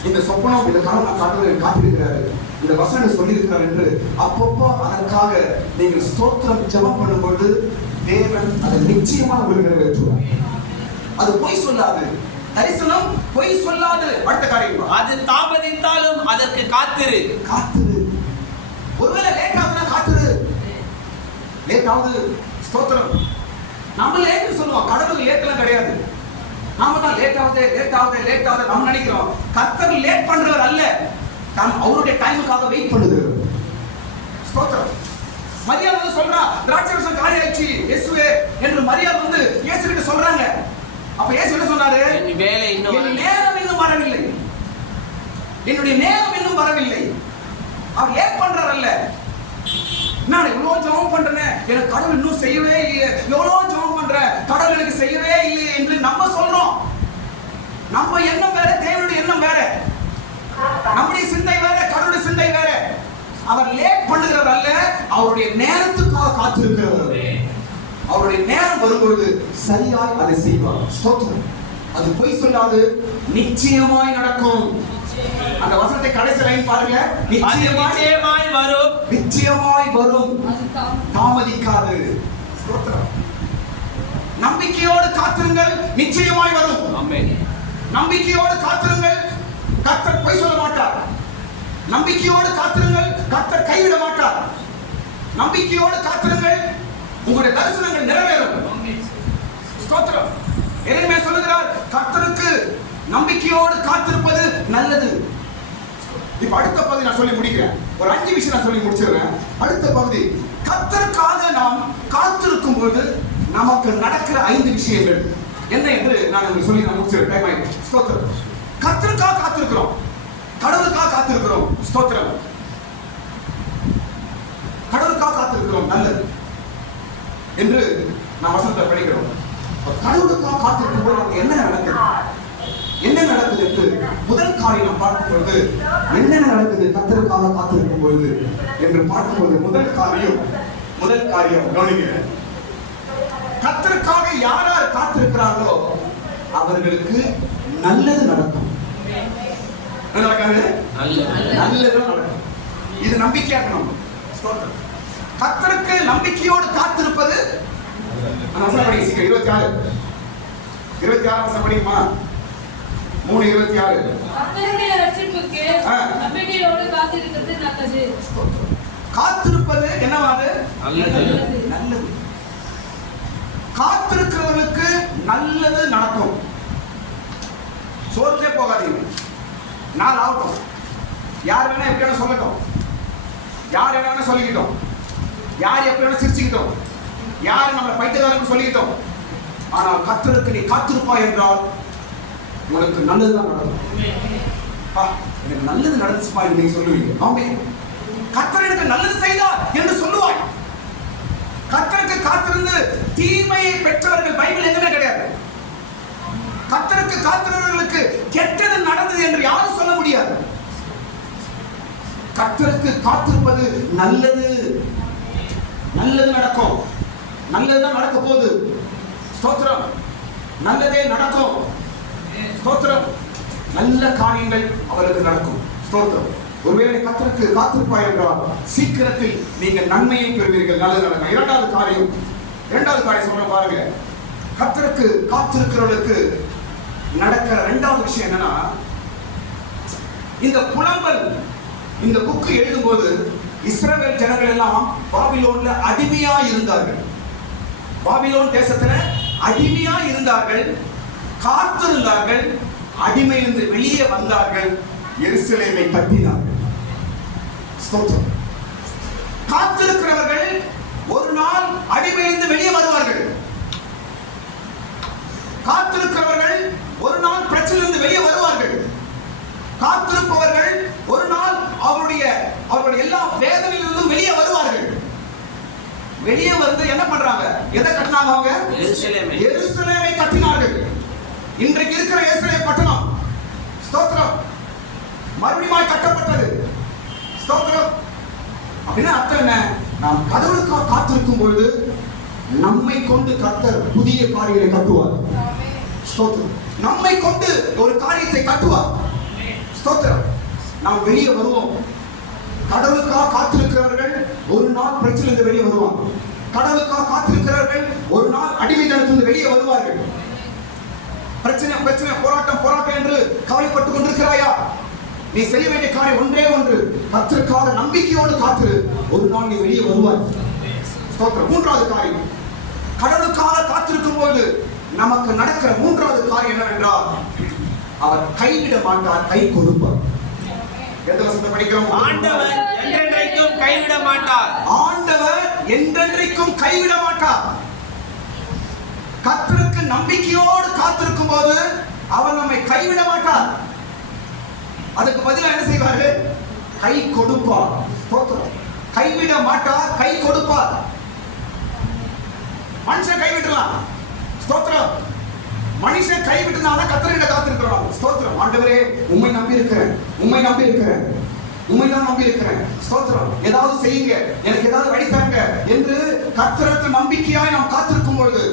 இந்த சொப்பனம் இந்த கனவு நான் காட்டியிருக்கிறாரு, இந்த வசனம் சொல்லியிருக்கிறார் என்று அப்பப்போ அதற்காக நீங்கள் ஸ்தோத்திரம் ஜெபம் பண்ணும்போது தேவன் அதை நிச்சயமா உங்களுக்கு நிறைவேற்றுவார். அது பொய் சொல்லாது. தரிசனம் பொய் சொல்லாது. அடுத்த காரியம், அது தாமதித்தாலும் அதற்கு காத்திரு. ஒருவேளை லேட் ஆகுதுன்னா காத்திரு. லேட் ஆகுது. ஸ்தோத்திரம். நம்ம லேட் சொல்லுவோம், கடவுளுக்கு லேட்லாம் கிடையாது. நாம தான் லேட் ஆகுது நம்ம நினைக்கிறோம். கர்த்தர் லேட் பண்றவர் அல்ல, நாம் அவருடைய டைமுக்காக வெயிட் பண்ணுகிறோம். ஸ்தோத்திரம். மரியாள் வந்து சொல்றா, திராட்சை ரசம் காலி ஆயிடுச்சு இயேசுவே என்று மரியாள் வந்து இயேசு கிட்ட சொல்றாங்க. அப்ப இயேசு என்ன சொன்னாரு? என் நேரம் இன்னும் வரவில்லை, என்னுடைய நேரம் இன்னும் வரவில்லை. அவர் லேட் பண்றார் அல்ல. நான் எவ்வளவு ஜெபம் பண்றேன், எனக்கு கடவுள் இன்னும் செய்யவே இல்லையே, எவ்வளவு ஜெபம் பண்றேன், கடவுள் எனக்கு செய்யவே இல்லையே என்று நம்ம சொல்றோம். நம்ம எண்ணம் வேற, தேவனுடைய எண்ணம் வேற, நம்முடைய சிந்தை வேற, கடவுளுடைய சிந்தை வேற. அவர் லேட் பண்ணுகிறவர் அல்ல, அவருடைய நேரத்துக்காக காத்திருக்கிறவர். அவருடைய நேரம் வரும்போது சரியாய் அதை செய்வார். ஸ்தோத்திரம். அது பொய் சொல்லாது, நிச்சயமாய் நடக்கும். அந்த வசனத்தை கடைசி லைன் பாருங்க. நிச்சயமாய் வரும், நிச்சயமாய் வரும், தாமதிக்காது. ஸ்தோத்திரம். நம்பிக்கையோடு காத்திருங்கள், நிச்சயமாய் வரும். ஆமென். நம்பிக்கையோடு காத்திருங்கள், கர்த்தர் பொய் சொல்ல மாட்டார். நம்பிக்கையோடு காத்திருங்கள், கர்த்தர் கைவிட மாட்டார். நம்பிக்கையோடு காத்திருங்கள், உங்களுடைய தரிசனங்கள் நிறைவேறும். ஸ்தோத்திரம். எரேமியா சொல்லுகிறார், கர்த்தருக்கு நம்பிக்கையோடு காத்திருப்பது நல்லது. இப்ப அடுத்த பகுதி நான் சொல்லி முடிக்கிறேன். ஒரு 5 விஷயம் நான் சொல்லி முடிச்சிடுறேன். அடுத்த பகுதி, கர்த்தருக்காக நாம் காத்திருக்கும் போது நமக்கு நடக்கிற 5 விஷயங்கள் என்ன என்று நான் உங்களுக்கு சொல்லி நான் முடிச்சிடுறேன். டைம் ஆயிடுச்சு. ஸ்தோத்திரம். கர்த்தருக்காக காத்திருக்கிறோம், கடவுளுக்காக காத்திருக்கிறோம். ஸ்தோத்திரம். கடவுளுக்காக காத்திருக்கிறோம், நல்லது என்று நான் வசனத்தை படிக்கிறோம். கடவுளுக்காக காத்திருக்கும் போது நமக்கு என்ன நடக்குது, என்ன நடக்குது என்று முதல் காரியம் நாம் பார்க்கும்போது, என்னென்ன நடக்குது கர்த்தருக்காக காத்திருக்கும் பொழுது என்று பார்க்கும்போது, முதல் காரியம் கவனிங்க. கர்த்தருக்காக யார் யார் காத்திருக்கிறார்களோ அவர்களுக்கு நல்லது நடக்கும். என்ன நடக்காது? நல்லது நடக்கும். இது நம்பிக்கையா இருக்கணும். ஸ்தோத்திரம். கர்த்தருக்கு நம்பிக்கையோடு காத்திருப்பது. வசனம் படிங்க சீக்கிரம். 26 வசனம் படிக்குமா? 3:26. கர்த்தருடைய ரட்சிப்புக்கு நம்பிக்கையோடு காத்திருக்கிறது நல்லது. காத்திருப்பது என்னவாது? நல்லது. காத்திருக்கிறவர்களுக்கு நல்லது நடக்கும். சோர்ந்தே போகாதீங்க. நாள் ஆகட்டும், யார் வேணா எப்படி வேணா சொல்லட்டும், யார் வேணா சொல்லிக்கிட்டோம், யார் எப்படி வேணா சிரிச்சுக்கிட்டோம், யார் நம்மளை பைத்தியக்காரன்னு சொல்லிக்கிட்டோம். ஆனால் கர்த்தருக்கு நீ காத்திருப்பாய் என்றால் உனக்கு நல்லதுதான் நடக்கும். எனக்கு நல்லது நடந்துச்சுப்பா என்று நீங்க சொல்லுவீங்க. ஆமென். கர்த்தர் எனக்கு நல்லது செய்தார் என்று சொல்லுவாய். கர்த்தருக்கு காத்திருந்து தீமையை பெற்றவர்கள் பைபிள் எங்கேயுமே கிடையாது. கர்த்தருக்கு காத்திருந்தவர்களுக்கு கெட்டது நடந்தது என்று யாரும் சொல்ல முடியாது. கர்த்தருக்கு காத்திருப்பது நல்லது, நல்லது நடக்கும், நல்லதுதான் நடக்க போகுது. ஸ்தோத்திரம். நல்லதே நடக்கும். ஸ்தோத்திரம். நல்ல காரியங்கள் அவர்களுக்கு நடக்கும். ஸ்தோத்திரம். ஒருவேளை கர்த்தருக்கு காத்திருப்பாய் என்றால் சீக்கிரத்தில் நீங்கள் நன்மையை பெறுவீர்கள், நல்லது நடக்கும். இரண்டாவது காரியம் சொல்ற பாருங்க. கர்த்தருக்கு காத்திருக்கிறவர்களுக்கு நடக்கிற இரண்டாவது விஷயம் என்னன்னா, இந்த புலம்பல், இந்த புக்கு எழுதும்போது இஸ்ரவேல் ஜனங்கள் எல்லாம் பாபிலோன்ல அடிமையா இருந்தார்கள். பாபிலோன் தேசத்துல அடிமையா இருந்தார்கள், காத்திருந்தார்கள், அடிமையிலிருந்து வெளியே வந்தார்கள், எருசலேமை கட்டினார்கள். ஸ்தோத்திரம். காத்திருக்கிறவர்கள் ஒரு நாள் அடிமையிலிருந்து வெளியே வருவார்கள். காத்திருக்கிறவர்கள் ஒரு நாள் பிரச்சனையிலிருந்து வெளியே வருவார்கள். காத்திருப்பவர்கள் ஒரு நாள் அவருடைய எல்லா வேதனையிலிருந்தும் வெளியே வருவார்கள். வெளியே வந்து என்ன பண்றாங்க? எதை கட்டினாங்க? அவங்க எருசலேமை கட்டினார்கள். இன்றைக்கு இருக்கிற எருசலேம் பட்டணம், ஸ்தோத்திரம், மறுபடியும் கட்டப்பட்டது. ஸ்தோத்திரம். அப்படின்னா அர்த்தம் என்ன? நாம் கடவுளுக்காக காத்திருக்கும் பொழுது நம்மை கொண்டு கர்த்தர் புதிய காரியங்களை கட்டுவார். ஸ்தோத்திரம். நம்மை கொண்டு ஒரு காரியத்தை கட்டுவார். ஸ்தோத்திரம். நாம் வெளியே வருவோம். கடவுளுக்காக காத்திருக்கிறவர்கள் ஒரு நாள் பிரச்சனையிலிருந்து வெளியே வருவாங்க. கடவுளுக்காக காத்திருக்கிறவர்கள் ஒரு நாள் அடிமைத்தனத்திலிருந்து வெளியே வருவார்கள். பிரச்சனை போராட்டம் என்று கவலைப்பட்டுக் கொண்டிருக்கிறாயா? நீ செய்ய வேண்டிய காரியம் ஒன்றே ஒன்று, கர்த்தருக்காக நம்பிக்கையோடு காத்திரு. ஒரு நாள் நீ வெளியே வருவாய். ஸ்தோத்திரம். மூன்றாவது காரியம், கடவுளுக்காக காத்திருக்கும் போது நமக்கு நடக்கிற மூன்றாவது காரியம் என்னவென்றால் அவர் கைவிட மாட்டார், கை கொடுப்பார். எந்த வசனத்தை படிக்கிறோம்? ஆண்டவர் என்றென்றைக்கும் கைவிட மாட்டார். ஆண்டவர் என்றென்றைக்கும் கைவிட மாட்டார். கர்த்தருக்கு நம்பிக்கையோடு காத்திருக்கும் போது அவர் நம்மை கைவிட மாட்டார். அதுக்கு பதிலா என்ன செய்வாரு? கை கொடுப்பார். ஸ்தோத்திரம். கைவிட மாட்டார், கை கொடுப்பார். மனுஷன் கைவிடலாம். ஸ்தோத்திரம். மனுஷன் கைவிட்டனால கர்த்தரிடம் காத்திருக்கிறோம். ஸ்தோத்திரம். ஆண்டவரே உம்மை நம்பி இருக்கிறேன், உம்மை நம்பி இருக்கிறேன், உம்மை தான் நம்பி இருக்கிறேன். ஸ்தோத்திரம். ஏதாவது செய்யுங்க, எனக்கு ஏதாவது வழி தாங்க என்று கர்த்தருக்கு நம்பிக்கையாய் நாம் காத்திருக்கும் பொழுது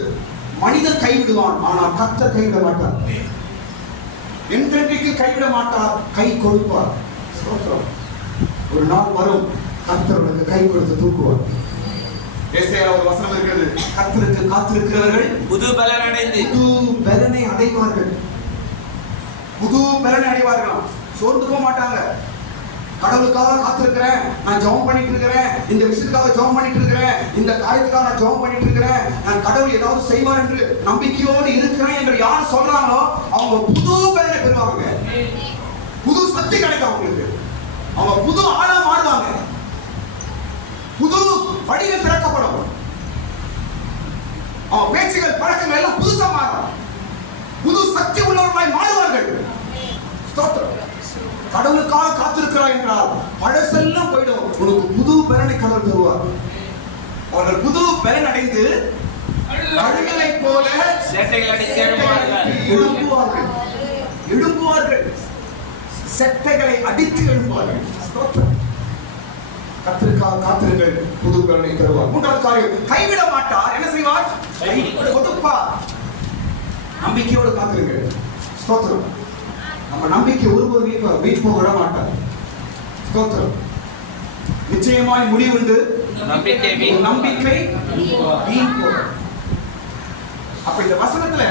மனிதன் கைவிடுவான், ஆனால் கர்த்தர் கைவிட மாட்டார். என்றென்றைக்கு கைவிட மாட்டார், கை கொடுப்பார். ஸ்தோத்திரம். ஒரு நாள் வரும் கர்த்தர் உனக்கு கை கொடுத்து தூக்குவார். ஏசாயால ஒரு வசனம் இருக்கிறது, கர்த்தருக்கு காத்திருக்கிறவர்கள் புது பலன் அடைந்து புது பலனை அடைவார்கள். புது பலனை அடைவார்களாம். சோர்ந்து போக மாட்டாங்க. கடவுளுக்காக காத்திருக்கிறேன், நான் ஜெபம் பண்ணிட்டு இருக்கிறேன், இந்த விஷயத்துக்காக ஜெபம் பண்ணிட்டு இருக்கிறேன், இந்த காரியத்துக்காக நான் ஜெபம் பண்ணிட்டு இருக்கிறேன், நான் கடவுள் ஏதாவது செய்வார் என்று நம்பிக்கையோடு இருக்கிறேன் என்று யார் சொல்றாங்களோ அவங்க புது பலனை பெறுவாங்க. புது சக்தி கிடைக்கும் அவங்களுக்கு. அவங்க புது ஆளா மாறுவாங்க. புது வடிவம் திறக்கப்படும். அவன் பேச்சுகள் பழக்கங்கள் எல்லாம் புதுசா மாறும். புது சக்தி உள்ளவர்களாய் மாறுவார்கள். ஸ்தோத்திரம். கடவுளுக்காக காத்திருக்கிறாய் என்றால் பழசெல்லாம் போயிடும். உனக்கு புது பலனை கடவுள் தருவார். அவர்கள் புது பலன் அடைந்து கழுகுகளை போல சேட்டைகள் அடித்து எழும்புவார்கள். எழும்புவார்கள். செட்டைகளை அடித்து எழும்புவார்கள். ஸ்தோத்திரம். கர்த்தருக்காக காத்திருங்கள், புது பலனை தருவார். மூன்றாவது காரியம், கைவிட மாட்டார். என்ன செய்வார்? கை கொடுப்பார். நம்பிக்கையோடு காத்திருங்கள். ஸ்தோத்திரம். நம்ம நம்பிக்கை ஒருவர் வீண் போக விட மாட்டார். ஸ்தோத்திரம். நிச்சயமாய் முடிவுண்டு நம்பிக்கை வீண் போக. அப்ப இந்த வசனத்துல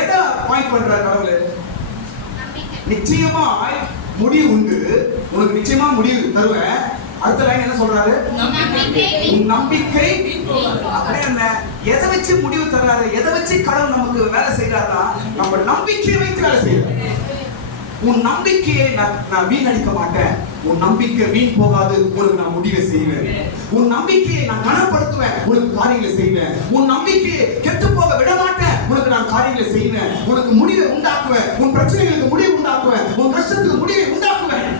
எதை பாயிண்ட் பண்றார் கடவுள்? நிச்சயமாய் முடிவு உண்டு, உனக்கு நிச்சயமா முடிவு தருவேன். அடுத்த லைன் என்ன சொல்றாரு? உன் நம்பிக்கை. அப்படியே என்ன? எதை வச்சு முடிவு தர்றாரு? எதை வச்சு கடவுள் நமக்கு வேலை செய்யறாருன்னா நம்ம நம்பிக்கையை வைத்து வேலை செய்யறாரு. உன் நம்பிக்கையை நான் வீணடிக்க மாட்டேன். உன் நம்பிக்கை வீண் போகாது, உனக்கு நான் முடிவை செய்வேன். உன் நம்பிக்கையை நான் கனப்படுத்துவேன், உனக்கு காரியங்களை செய்வேன். உன் நம்பிக்கையை கெட்டு போக விட மாட்டேன், உனக்கு நான் காரியங்களை செய்வேன். உனக்கு முடிவை உண்டாக்குவேன். உன் பிரச்சனைகளுக்கு முடிவு உண்டாக்குவேன். உன் கஷ்டத்துக்கு முடிவை உண்டாக்குவேன்.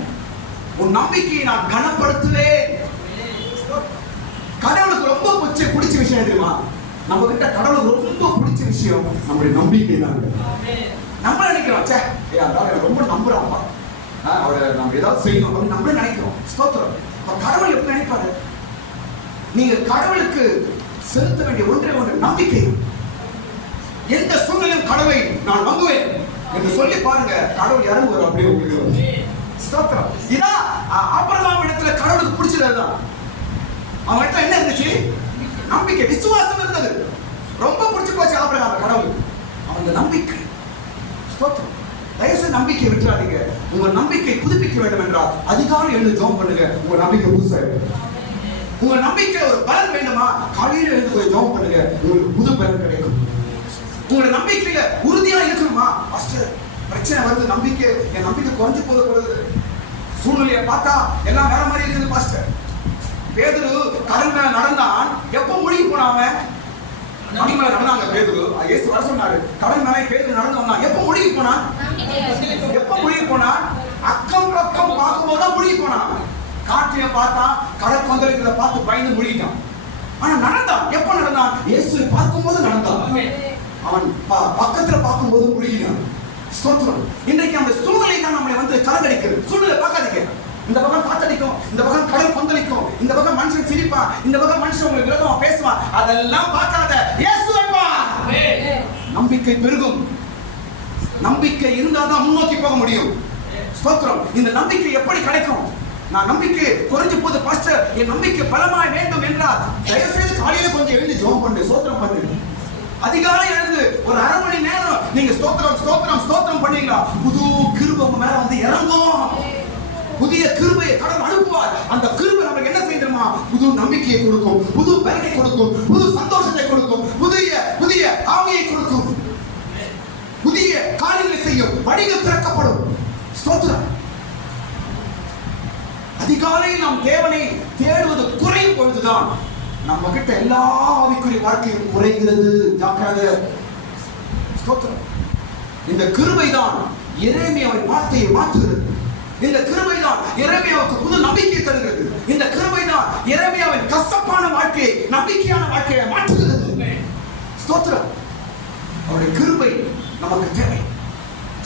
உன் நம்பிக்கையை நான் கனப்படுத்துவேன். கடவுளுக்கு ரொம்ப பிடிச்ச விஷயம் தெரியுமா? நம்ம கிட்ட கடவுளுக்கு ரொம்ப பிடிச்ச விஷயம் நம்முடைய நம்பிக்கை தான். நம்ம நினைக்கிறோம், சே அதாவது ரொம்ப நம்புறாப்பா, அவரை நம்ம ஏதாவது செய்யணும் அப்படின்னு நம்மளே நினைக்கிறோம். ஸ்தோத்திரம். கடவுள் எப்படி நினைப்பாரு? நீங்க கடவுளுக்கு செலுத்த வேண்டிய ஒன்றே ஒன்று நம்பிக்கை. எந்த சூழ்நிலையும் கடவுளை நான் நம்புவேன் என்று சொல்லி பாருங்க, கடவுள் இறங்குவார். அப்படியே உங்களுக்கு ஸ்தோத்திரம். இதான் ஆபிரகாம் இடத்துல கடவுளுக்கு பிடிச்சதுதான். அவன் இடத்துல என்ன இருந்துச்சு? நம்பிக்கை, விசுவாசம் இருந்தது. ரொம்ப பிடிச்சு போச்சு ஆபிரகாம் கடவுளுக்கு. அவன் நம்பிக்கை. ஸ்தோத்திரம். தயவுசெய்து நம்பிக்கை விட்டுறாதீங்க. உங்க நம்பிக்கை புதுப்பிக்க வேண்டும் என்றால் அதிகாலை எழுந்து ஜெபம் பண்ணுங்க. உங்க நம்பிக்கை புதுசாயிடும். உங்க நம்பிக்கை ஒரு பலன் வேண்டுமா? காலையில எழுந்து போய் ஜெபம் பண்ணுங்க. உங்களுக்கு புது பலன் கிடைக்கும். உங்களோட நம்பிக்கையில உறுதியா இருக்கணுமா? பாஸ்டர் பிரச்சனை வருது, நம்பிக்கை என் நம்பிக்கை குறைஞ்சு போகுது, சூழ்நிலையை பார்த்தா எல்லாம் வேற மாதிரி இருக்குது பாஸ்டர். பேதுரு கடல் மேல நடந்தான். எப்ப மூழ்கி போனான்? கடல் மேல நடந்தாங்க பேதுரு. இயேசு வர சொன்னாரு. கடல் மேல பேதுரு நடந்து வந்தான். எப்ப மூழ்கி போனான்? எப்ப மூழ்கி போனான்? அக்கம் பக்கம் பார்க்கும்போது தான் மூழ்கி போனான். காற்றைய பார்த்தான், கடல் கொந்தளிக்கிறத பார்த்து பயந்து மூழ்கிட்டான். ஆனா நடந்தான். எப்ப நடந்தான்? இயேசுவை பார்க்கும்போது நடந்தான். அவன் பக்கத்துல பார்க்கும்போது மூழ்கினான். ஸ்தோத்திரம். இன்றைக்கு நம்ம சூழ்நிலை தான் நம்மளை வந்து கலங்கடிக்கிறது. சூழ்நிலை பார்க்காதீங்க. இந்த பக்கம் காத்தடிக்கும், இந்த பக்கம் கடல் கொந்தளிக்கும், இந்த பக்கம் மனுஷன் சிரிப்பான், இந்த பக்கம் மனுஷன் உங்களுக்கு விரோதமா பேசுவான். அதெல்லாம் பார்க்காத, இயேசுவை பார். நம்பிக்கை பெருகும். நம்பிக்கை இருந்தால் தான் முன்னோக்கி போக முடியும். ஸ்தோத்திரம். இந்த நம்பிக்கை எப்படி கிடைக்கும்? நான் நம்பிக்கை குறைஞ்சு போது பாஸ்டர், என் நம்பிக்கை பலமாய் வேண்டும் என்றால் தயவு செய்து காலையில கொஞ்சம் எழுந்து ஜெபம் பண்ணு, ஸ்தோத்திரம் பண்ணு. அதிகாலை எழுந்து ஒரு அரை மணி நேரம் நீங்க ஸ்தோத்திரம் ஸ்தோத்திரம் ஸ்தோத்திரம் பண்ணீங்களா, புது கிருபை உங்க மேல வந்து இறங்கும். புதிய கிருபையை கடவுள் அனுப்புவார். அந்த கிருபை நமக்கு என்ன செய்யுமா? புது நம்பிக்கையை கொடுக்கும், புது பலனை கொடுக்கும், புது சந்தோஷத்தை கொடுக்கும், புதிய ஆவியை கொடுக்கும். புதிய காரியங்களை செய்யும் வழிகள் திறக்கப்படும். ஸ்தோத்திரம். அதிகாலையில் நாம் தேவனை தேடுவது குறையும் பொழுதுதான் நம்ம கிட்ட எல்லா ஆவிக்குரிய வாழ்க்கையும் குறைகிறது. ஜாக்கிரதை. ஸ்தோத்திரம். இந்த கிருபைதான் எரேமியாவின் வார்த்தையை மாற்றுகிறது. இந்த கிருபைதான் எரேமியாவுக்கு புது நம்பிக்கை தருகிறது. இந்த கிருபைதான் எரேமியாவின் கசப்பான வாழ்க்கையை நம்பிக்கையான வாழ்க்கையை மாற்றுகிறது. ஸ்தோத்திரம். அவருடைய கிருபை நமக்கு தேவை.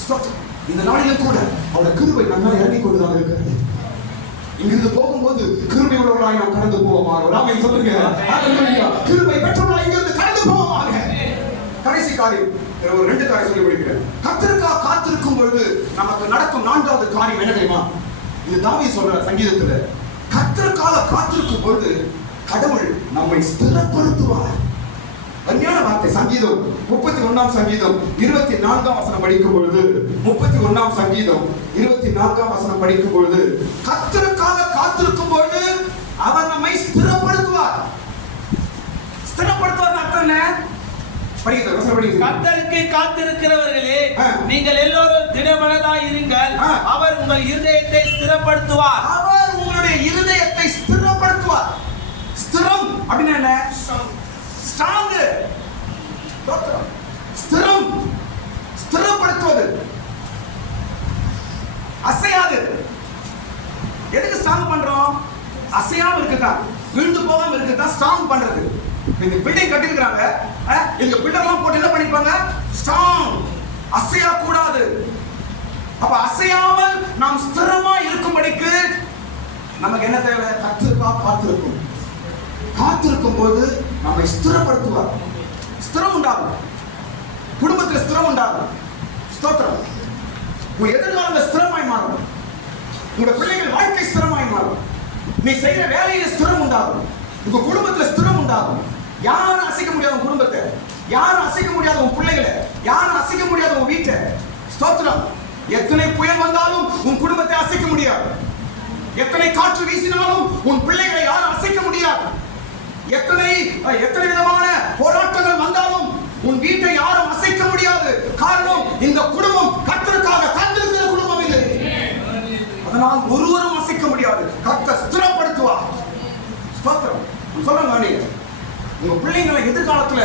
ஸ்தோத்திரம். இந்த நாளிலும் கூட அவருடைய கிருபை நம்ம இறங்கிக் கொண்டுதான் இருக்கிறது. இங்கிருந்து போகும்போது கிருபை உள்ளவர்களாய் நாம் கடந்து போவோமாக. ராமே சொல்லுங்க. ஹalleluya. கிருபை பெற்றவர்களாய் இங்கிருந்து கடந்து போவோமாக. கடைசி காரியம் ஒரு 2 காரியம் சொல்லி முடிக்கிறேன். கர்த்தருக்காக காத்திருக்கும் பொழுது நமக்கு நடக்கும் 4வது காரியம் என்ன தெரியுமா? இது தாவீது சொல்ற சங்கீதத்துல, கர்த்தருக்காக காத்திருக்கும் பொழுது கடவுள் நம்மை ஸ்திரப்படுத்துவார். அருமையான வார்த்தை. சங்கீதம் 31ஆம் சங்கீதம் 24ஆம் வசனம் படிக்கும் பொழுது, 31ஆம் சங்கீதம் 24ஆம் வசனம் படிக்கும் பொழுது, கர்த்தருக்காக காத்திருக்கும் பொழுது அவர் நம்மை ஸ்திரப்படுத்துவார். ஸ்திரப்படுத்துவார் அர்த்தம் என்ன? கர்த்தருக்கு காத்திருக்கிறவர்களே, நீங்கள் எல்லோரும் திடமனதாய் இருங்கள். அவர் உங்கள் இருதயத்தை ஸ்திரப்படுத்துவார். அவர் உங்களுடைய இருதயத்தை ஸ்திரப்படுத்துவார். ஸ்திரம் அப்படின்னா என்ன? ஸ்ட்ராங். ஸ்திரம், ஸ்திரப்படுத்துவது, அசையாது. எதுக்கு ஸ்ட்ராங் பண்றோம்? அசையாம இருக்குதான், விழுந்து போகாம இருக்குதான் ஸ்ட்ராங் பண்றது. இந்த பில்டிங் கட்டிருக்காங்க, இந்த பில்டர்லாம் போட்டு என்ன பண்ணிருப்பாங்க? ஸ்ட்ராங், அசையா கூடாது. அப்ப அசையாமல் நாம் ஸ்திரமா இருக்கும்படிக்கு நமக்கு என்ன தேவை? கர்த்தருக்காக காத்திருக்கும். காத்திருக்கும் போது நம்மை ஸ்திரப்படுத்துவார். ஸ்திரம் உண்டாகும், குடும்பத்தில் ஸ்திரம் உண்டாகும். ஸ்தோத்திரம். உங்க எதிர்காலம் ஸ்திரமாய் மாறும். உங்க பிள்ளைகள் வாழ்க்கை ஸ்திரமாய் மாறும். நீ செய்யற வேலையில ஸ்திரம் உண்டாகும். உங்க குடும்பத்துல ஸ்திரம் உண்டாகும். யாரும் அசைக்க முடியாத உன் குடும்பத்தை, யாரும் அசைக்க முடியாத உன் பிள்ளைகளை, யாரும் அசைக்க முடியாத உன் வீட்டை. ஸ்தோத்திரம். எத்தனை புயல் வந்தாலும் உன் குடும்பத்தை அசைக்க முடியாது. எத்தனை காற்று வீசினாலும் உன் பிள்ளைகளை யாரும் அசைக்க முடியாது. எத்தனை விதமான போராட்டங்கள் வந்தாலும் உன் வீட்டை யாரும் அசைக்க முடியாது. காரணம், இந்த குடும்பம் கர்த்தருக்காக காத்திருக்கிற குடும்பம் இல்லை. அதனால் ஒருவரும் அசைக்க முடியாது. கர்த்தர் ஸ்திரப்படுத்துவார். ஸ்தோத்திரம். சொல்லுங்க, உங்க பிள்ளைங்களை எதிர்காலத்துல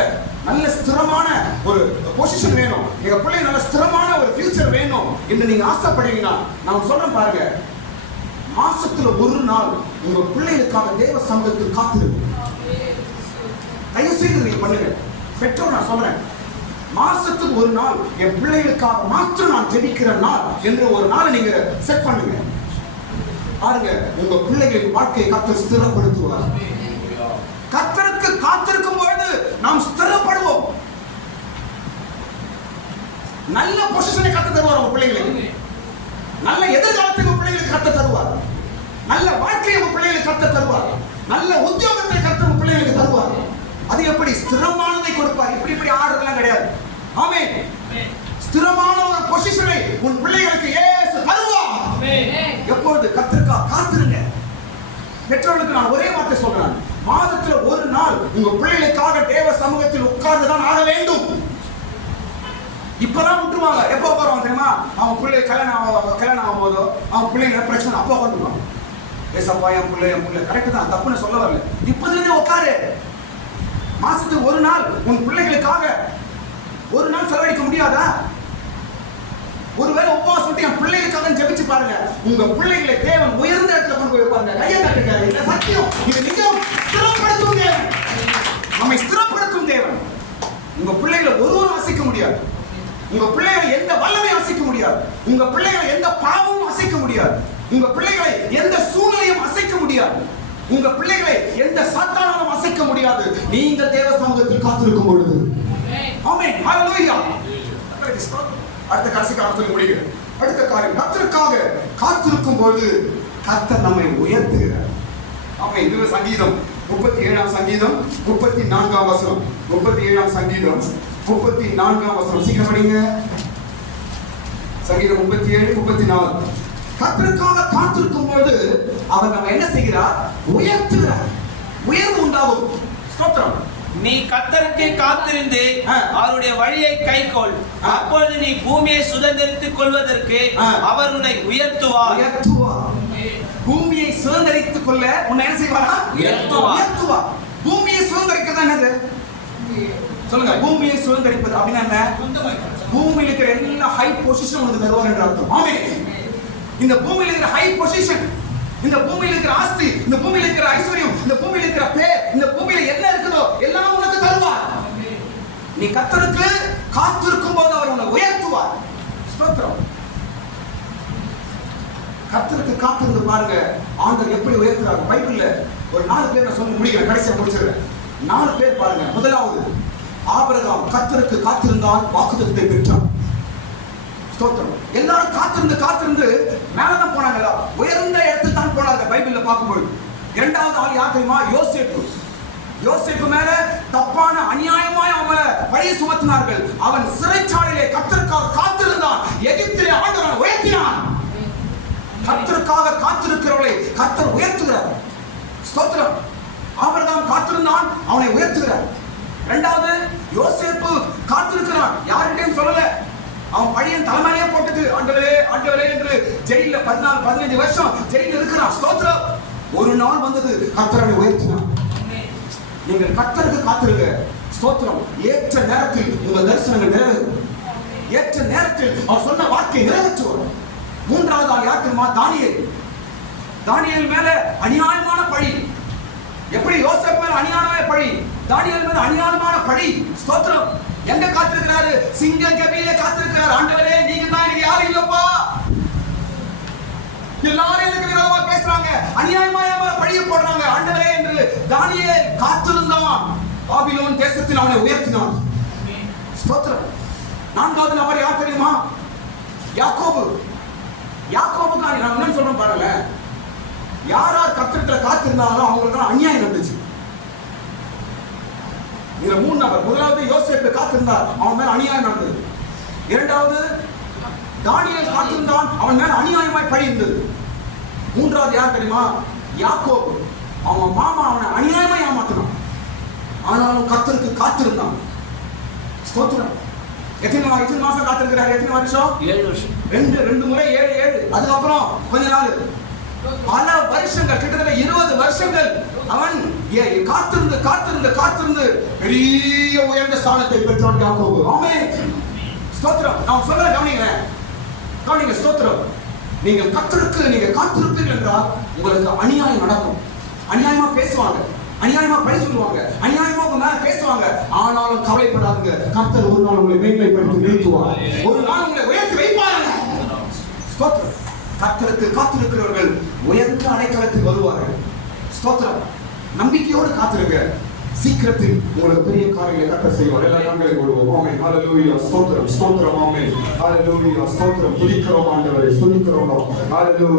நல்ல ஸ்திரமான ஒரு பொசிஷன் வேணும், எங்க பிள்ளைங்க நல்ல ஸ்திரமான ஒரு ஃபியூச்சர் வேணும் என்று நீங்க ஆசைப்படுவீங்கன்னா நான் சொல்றேன் பாருங்க, மாசத்துல ஒரு நாள் உங்க பிள்ளைகளுக்காக தேவ சமூகத்தில் காத்திருக்கும். தயவு செய்து நீங்க பண்ணுங்க. பெற்றோர் நான் சொல்றேன், மாசத்துக்கு ஒரு நாள் என் பிள்ளைகளுக்காக மாத்திரம் நான் ஜெபிக்கிற நாள் என்று ஒரு நாளை நீங்க செட் பண்ணுங்க. பாருங்க, உங்க பிள்ளைகளின் வாழ்க்கையை கர்த்தர் ஸ்திரப்படுத்துவார். கர்த்தருக்கு காத்திருக்கும் பொழுது நாம் ஸ்திரப்படுவோம். நல்ல பொசிஷனை கர்த்தர் தருவார். உங்க பிள்ளைகளுக்கு நல்ல எதிர்காலத்தை உங்க பிள்ளைகளுக்கு கர்த்தர் தருவார். நல்ல வாழ்க்கையை உங்க பிள்ளைகளுக்கு கர்த்தர் தருவார். நல்ல உத்தியோகத்தை கர்த்தர் உங்க பிள்ளைகளுக்கு தருவார். அது எப்படி? ஸ்திரமானதை கொடுப்பார். இப்படி ஆர்டர்லாம் கிடையாது. ஆமென். ஸ்திரமான ஒரு பொசிஷனை உன் பிள்ளைகளுக்கு இயேசு தருவார். எப்பொழுது? கர்த்தருக்காக காத்திருங்க. பெற்றோர்களுக்கு நான் ஒரே வார்த்தை சொல்றேன், மாதத்துல ஒரு நாள் உங்க பிள்ளைகளுக்காக தேவ சமூகத்தில் உட்கார்ந்து தான் ஆக வேண்டும். இப்பதான் விட்டுருவாங்க. எப்போ உட்காருவாங்க தெரியுமா? அவங்க பிள்ளை கல்யாணம் ஆகும் போதோ அவங்க பிள்ளைங்க பிரச்சனை அப்போ உட்காந்துருவாங்க. ஏசப்பா என் பிள்ளை கரெக்ட் தான், தப்புன்னு சொல்ல வரல. இப்போதுலேருந்து உட்காரு. மாசத்துக்கு ஒரு நாள் உன் பிள்ளைகளுக்காக ஒரு நாள் செலவழிக்க முடியாதா? ஒருவேளை உபவாசம் விட்டு என் பிள்ளைகளுக்காக ஜெபிச்சு பாருங்க. உங்க பிள்ளைகளை தேவன் உயர்ந்த இடத்துல கொண்டு போய் பாருங்க. கையை தட்டுங்க. இந்த சத்தியம், இது நிஜம். ஸ்திரப்படுத்தும் தேவன், நம்மை ஸ்திரப்படுத்தும் தேவன். உங்க பிள்ளைகளை ஒருவரும் அசைக்க முடியாது. உங்க பிள்ளைகளை எந்த வல்லமையும் அசைக்க முடியாது. உங்க பிள்ளைகளை எந்த பாவமும் அசைக்க முடியாது. உங்க பிள்ளைகளை எந்த சூழ்நிலையும் அசைக்க முடியாது. உங்க பிள்ளைகளை எந்த சாத்தானாலும் அசைக்க முடியாது. நீங்க தேவ சமூகத்தில் காத்திருக்கும் பொழுது. ஆமென். ஹalleluya. அடுத்த கடைசி காரியம் சொல்லி முடிக்கிறேன். அடுத்த காரியம், கர்த்தருக்காக காத்திருக்கும் பொழுது கர்த்தர் நம்மை உயர்த்துகிறார். ஆமென். இது சங்கீதம் 37ஆம் சங்கீதம் 34ஆம் வசனம். 37ஆம் சங்கீதம் 34ஆம் வசனம். சீக்கிரம் படிங்க. சங்கீதம் 37 34. கர்த்தருக்காக காத்திருக்கும் பொழுது அவர் நம்ம என்ன செய்கிறார்? உயர்த்துகிறார். உயர்வு உண்டாகும். ஸ்தோத்திரம். நீ கர்த்தருக்கு காத்திருந்து அவருடைய வழியை கைக்கொள், அப்பொழுது நீ பூமியை சுதந்தரித்துக் கொள்வதற்கு அவர் உன்னை உயர்த்துவார். பூமியை சுதந்தரித்துக் கொள்ள உன்னை என்ன செய்வாரா? உயர்த்துவார். பூமியை சுதந்தரிக்கிறது என்னது சொல்லுங்க? பூமியை சுதந்தரிப்பது அப்படின்னா என்ன? பூமியில் இருக்கிற எல்லா ஹை பொசிஷன் உனக்கு தருவார் என்று அர்த்தம். ஆமென். இந்த பூமியில் இருக்கிற ஹை பொசிஷன், இந்த பூமியில் இருக்கிற ஆஸ்தி, இந்த பூமியில் இருக்கிற ஐஸ்வர்யம், இந்த பூமியில் இருக்கிற பேர், இந்த பூமியில என்ன இருக்குதோ எல்லாம் உனக்கு தருவார். நீ கர்த்தருக்கு காத்திருக்கும் போது அவர் உன்னை உயர்த்துவார். ஸ்தோத்திரம். கர்த்தருக்கு காத்திருந்து பாருங்க ஆண்டவர் எப்படி உயர்த்துறாங்க. பைபிள்ல ஒரு 4 பேர் நான் சொல்லி முடிக்கிறேன், கடைசியா முடிச்சிடுறேன். 4 பேர் பாருங்க. முதலாவது ஆபிரகாம் கர்த்தருக்கு காத்திருந்தான், வாக்குத்தத்தத்தை பெற்றான். ஸ்தோத்திரம். எல்லாரும் காத்திருந்து மேலதான் போனாங்க, உயர்ந்த இடத்துக்கு தான் போனாங்க பைபிள்ல பார்க்கும்போது. இரண்டாவது ஆள் யார் தெரியுமா? யோசேப்பு. யோசேப்பு மேல தப்பான அநியாயமாய் அவன் மேல பழி சுமத்தினார்கள். அவன் சிறைச்சாலையிலே கர்த்தருக்காக காத்திருந்தான். எகிப்திலே ஆண்டவன் உயர்த்தினான். கர்த்தருக்காக காத்திருக்கிறவர்களை கர்த்தர் உயர்த்துகிறார். ஸ்தோத்திரம். ஆபிரகாம் காத்திருந்தான், அவனை உயர்த்துகிறார். இரண்டாவது யோசேப்பு காத்திருக்கிறான், யார்கிட்டையும் சொல்லல. அவன் பழியன் தலைமையிலே போட்டுட்டு ஆண்டவரே ஆண்டவரே என்று ஜெயில 14-15 வருஷம் ஜெயில இருக்கிறான். ஸ்தோத்திரம். ஒரு நாள் வந்தது, கர்த்தரை உயர்த்தினான். நீங்கள் கர்த்தருக்கு காத்திருங்க. ஸ்தோத்திரம். ஏற்ற நேரத்தில் உங்கள் தரிசனங்கள் நிறைவேறும். ஏற்ற நேரத்தில் அவர் சொன்ன வார்த்தை நிறைவேற்றுவார். மூன்றாவது ஆள் யார் தெரியுமா? தானியேல். தானியேல் மேல அநியாயமான பழி. எப்படி யோசேப்பு மேல அநியாயமான பழி, தானியேல் மேல அநியாயமான பழி. ஸ்தோத்திரம். எங்க காத்திருக்கிறாரு? சிங்க கபிலே காத்திருக்கிறார். ஆண்டவரே நீங்க தான், எனக்கு யாரும் இல்லப்பா. எல்லாரும் எனக்கு விரோதமா பேசுறாங்க, அநியாயமா மேல பழிய போடுறாங்க. ஆண்டவரே என்று தானியேல் காத்திருந்தான். பாபிலோன் தேசத்தில் அவனை உயர்த்தினான். ஸ்தோத்திரம். நான்காவது நபர் யார் தெரியுமா? யாக்கோபு. யாக்கோபுக்கு நான் என்ன சொல்றேன் பாருங்க. யார் யார் கர்த்தர்கிட்ட காத்திருந்தாலும் அவங்களுக்கு அநியாயம் நடந்துச்சு. இதுல 3 நபர். முதலாவது யோசேப்பு காத்திருந்தார், அவன் மேல அநியாயம் நடந்தது. இரண்டாவது தானியேல் காத்திருந்தான், அவன் மேல அநியாயமாய் பழி இருந்தது. மூன்றாவது யார் தெரியுமா? யாக்கோபு. அவன் மாமா அவனை அநியாயமாய் ஏமாத்தினான், ஆனாலும் கர்த்தருக்கு காத்திருந்தான். ஸ்தோத்திரம். எத்தனை மாசம் காத்திருக்கிறார்? எத்தனை வருஷம்? 7 வருஷம். ரெண்டு முறை 7. அதுக்கப்புறம் கொஞ்ச நாள், பல வருஷங்கள், கிட்டத்தட்ட 20 வருஷங்கள் அவன் காத்திருந்து பெரிய உயர்ந்த ஸ்தானத்தை பெற்றான் யாக்கோபு. ஆமென். ஸ்தோத்திரம். நான் சொல்ல கவனிங்க. ஸ்தோத்திரம். நீங்கள் கர்த்தருக்கு நீங்க காத்திருப்பீர்கள் என்றால் உங்களுக்கு அநியாயம் நடக்கும். அநியாயமா பேசுவாங்க, அநியாயமா பழி சொல்லுவாங்க, அநியாயமா உங்க மேல பேசுவாங்க. ஆனாலும் கவலைப்படாதுங்க, கர்த்தர் ஒரு நாள் உங்களை மேன்மைப்படுத்தி நிறுத்துவார். ஒரு நாள் உங்களை உயர்த்தி வைப்பாருங்க. ஸ்தோத்திரம். கர்த்தருக்கு காத்திருக்கிறவர்கள் உயர்ந்த அடைக்கலத்தில் வருவார்கள். ஸ்தோத்திரம். நம்பிக்கையோடு காத்திருங்க. சீக்கிரத்தில் உங்களுக்கு பெரிய காரியங்களை கர்த்தர் செய்வார். எல்லா நாட்களை போடுவோம். ஆமென். ஹalleluya. ஸ்தோத்திரம். ஆமென். ஹalleluya. ஸ்தோத்திரம். துதிக்கிறோம் ஆண்டவரே, துதிக்கிறோம். ஹalleluya.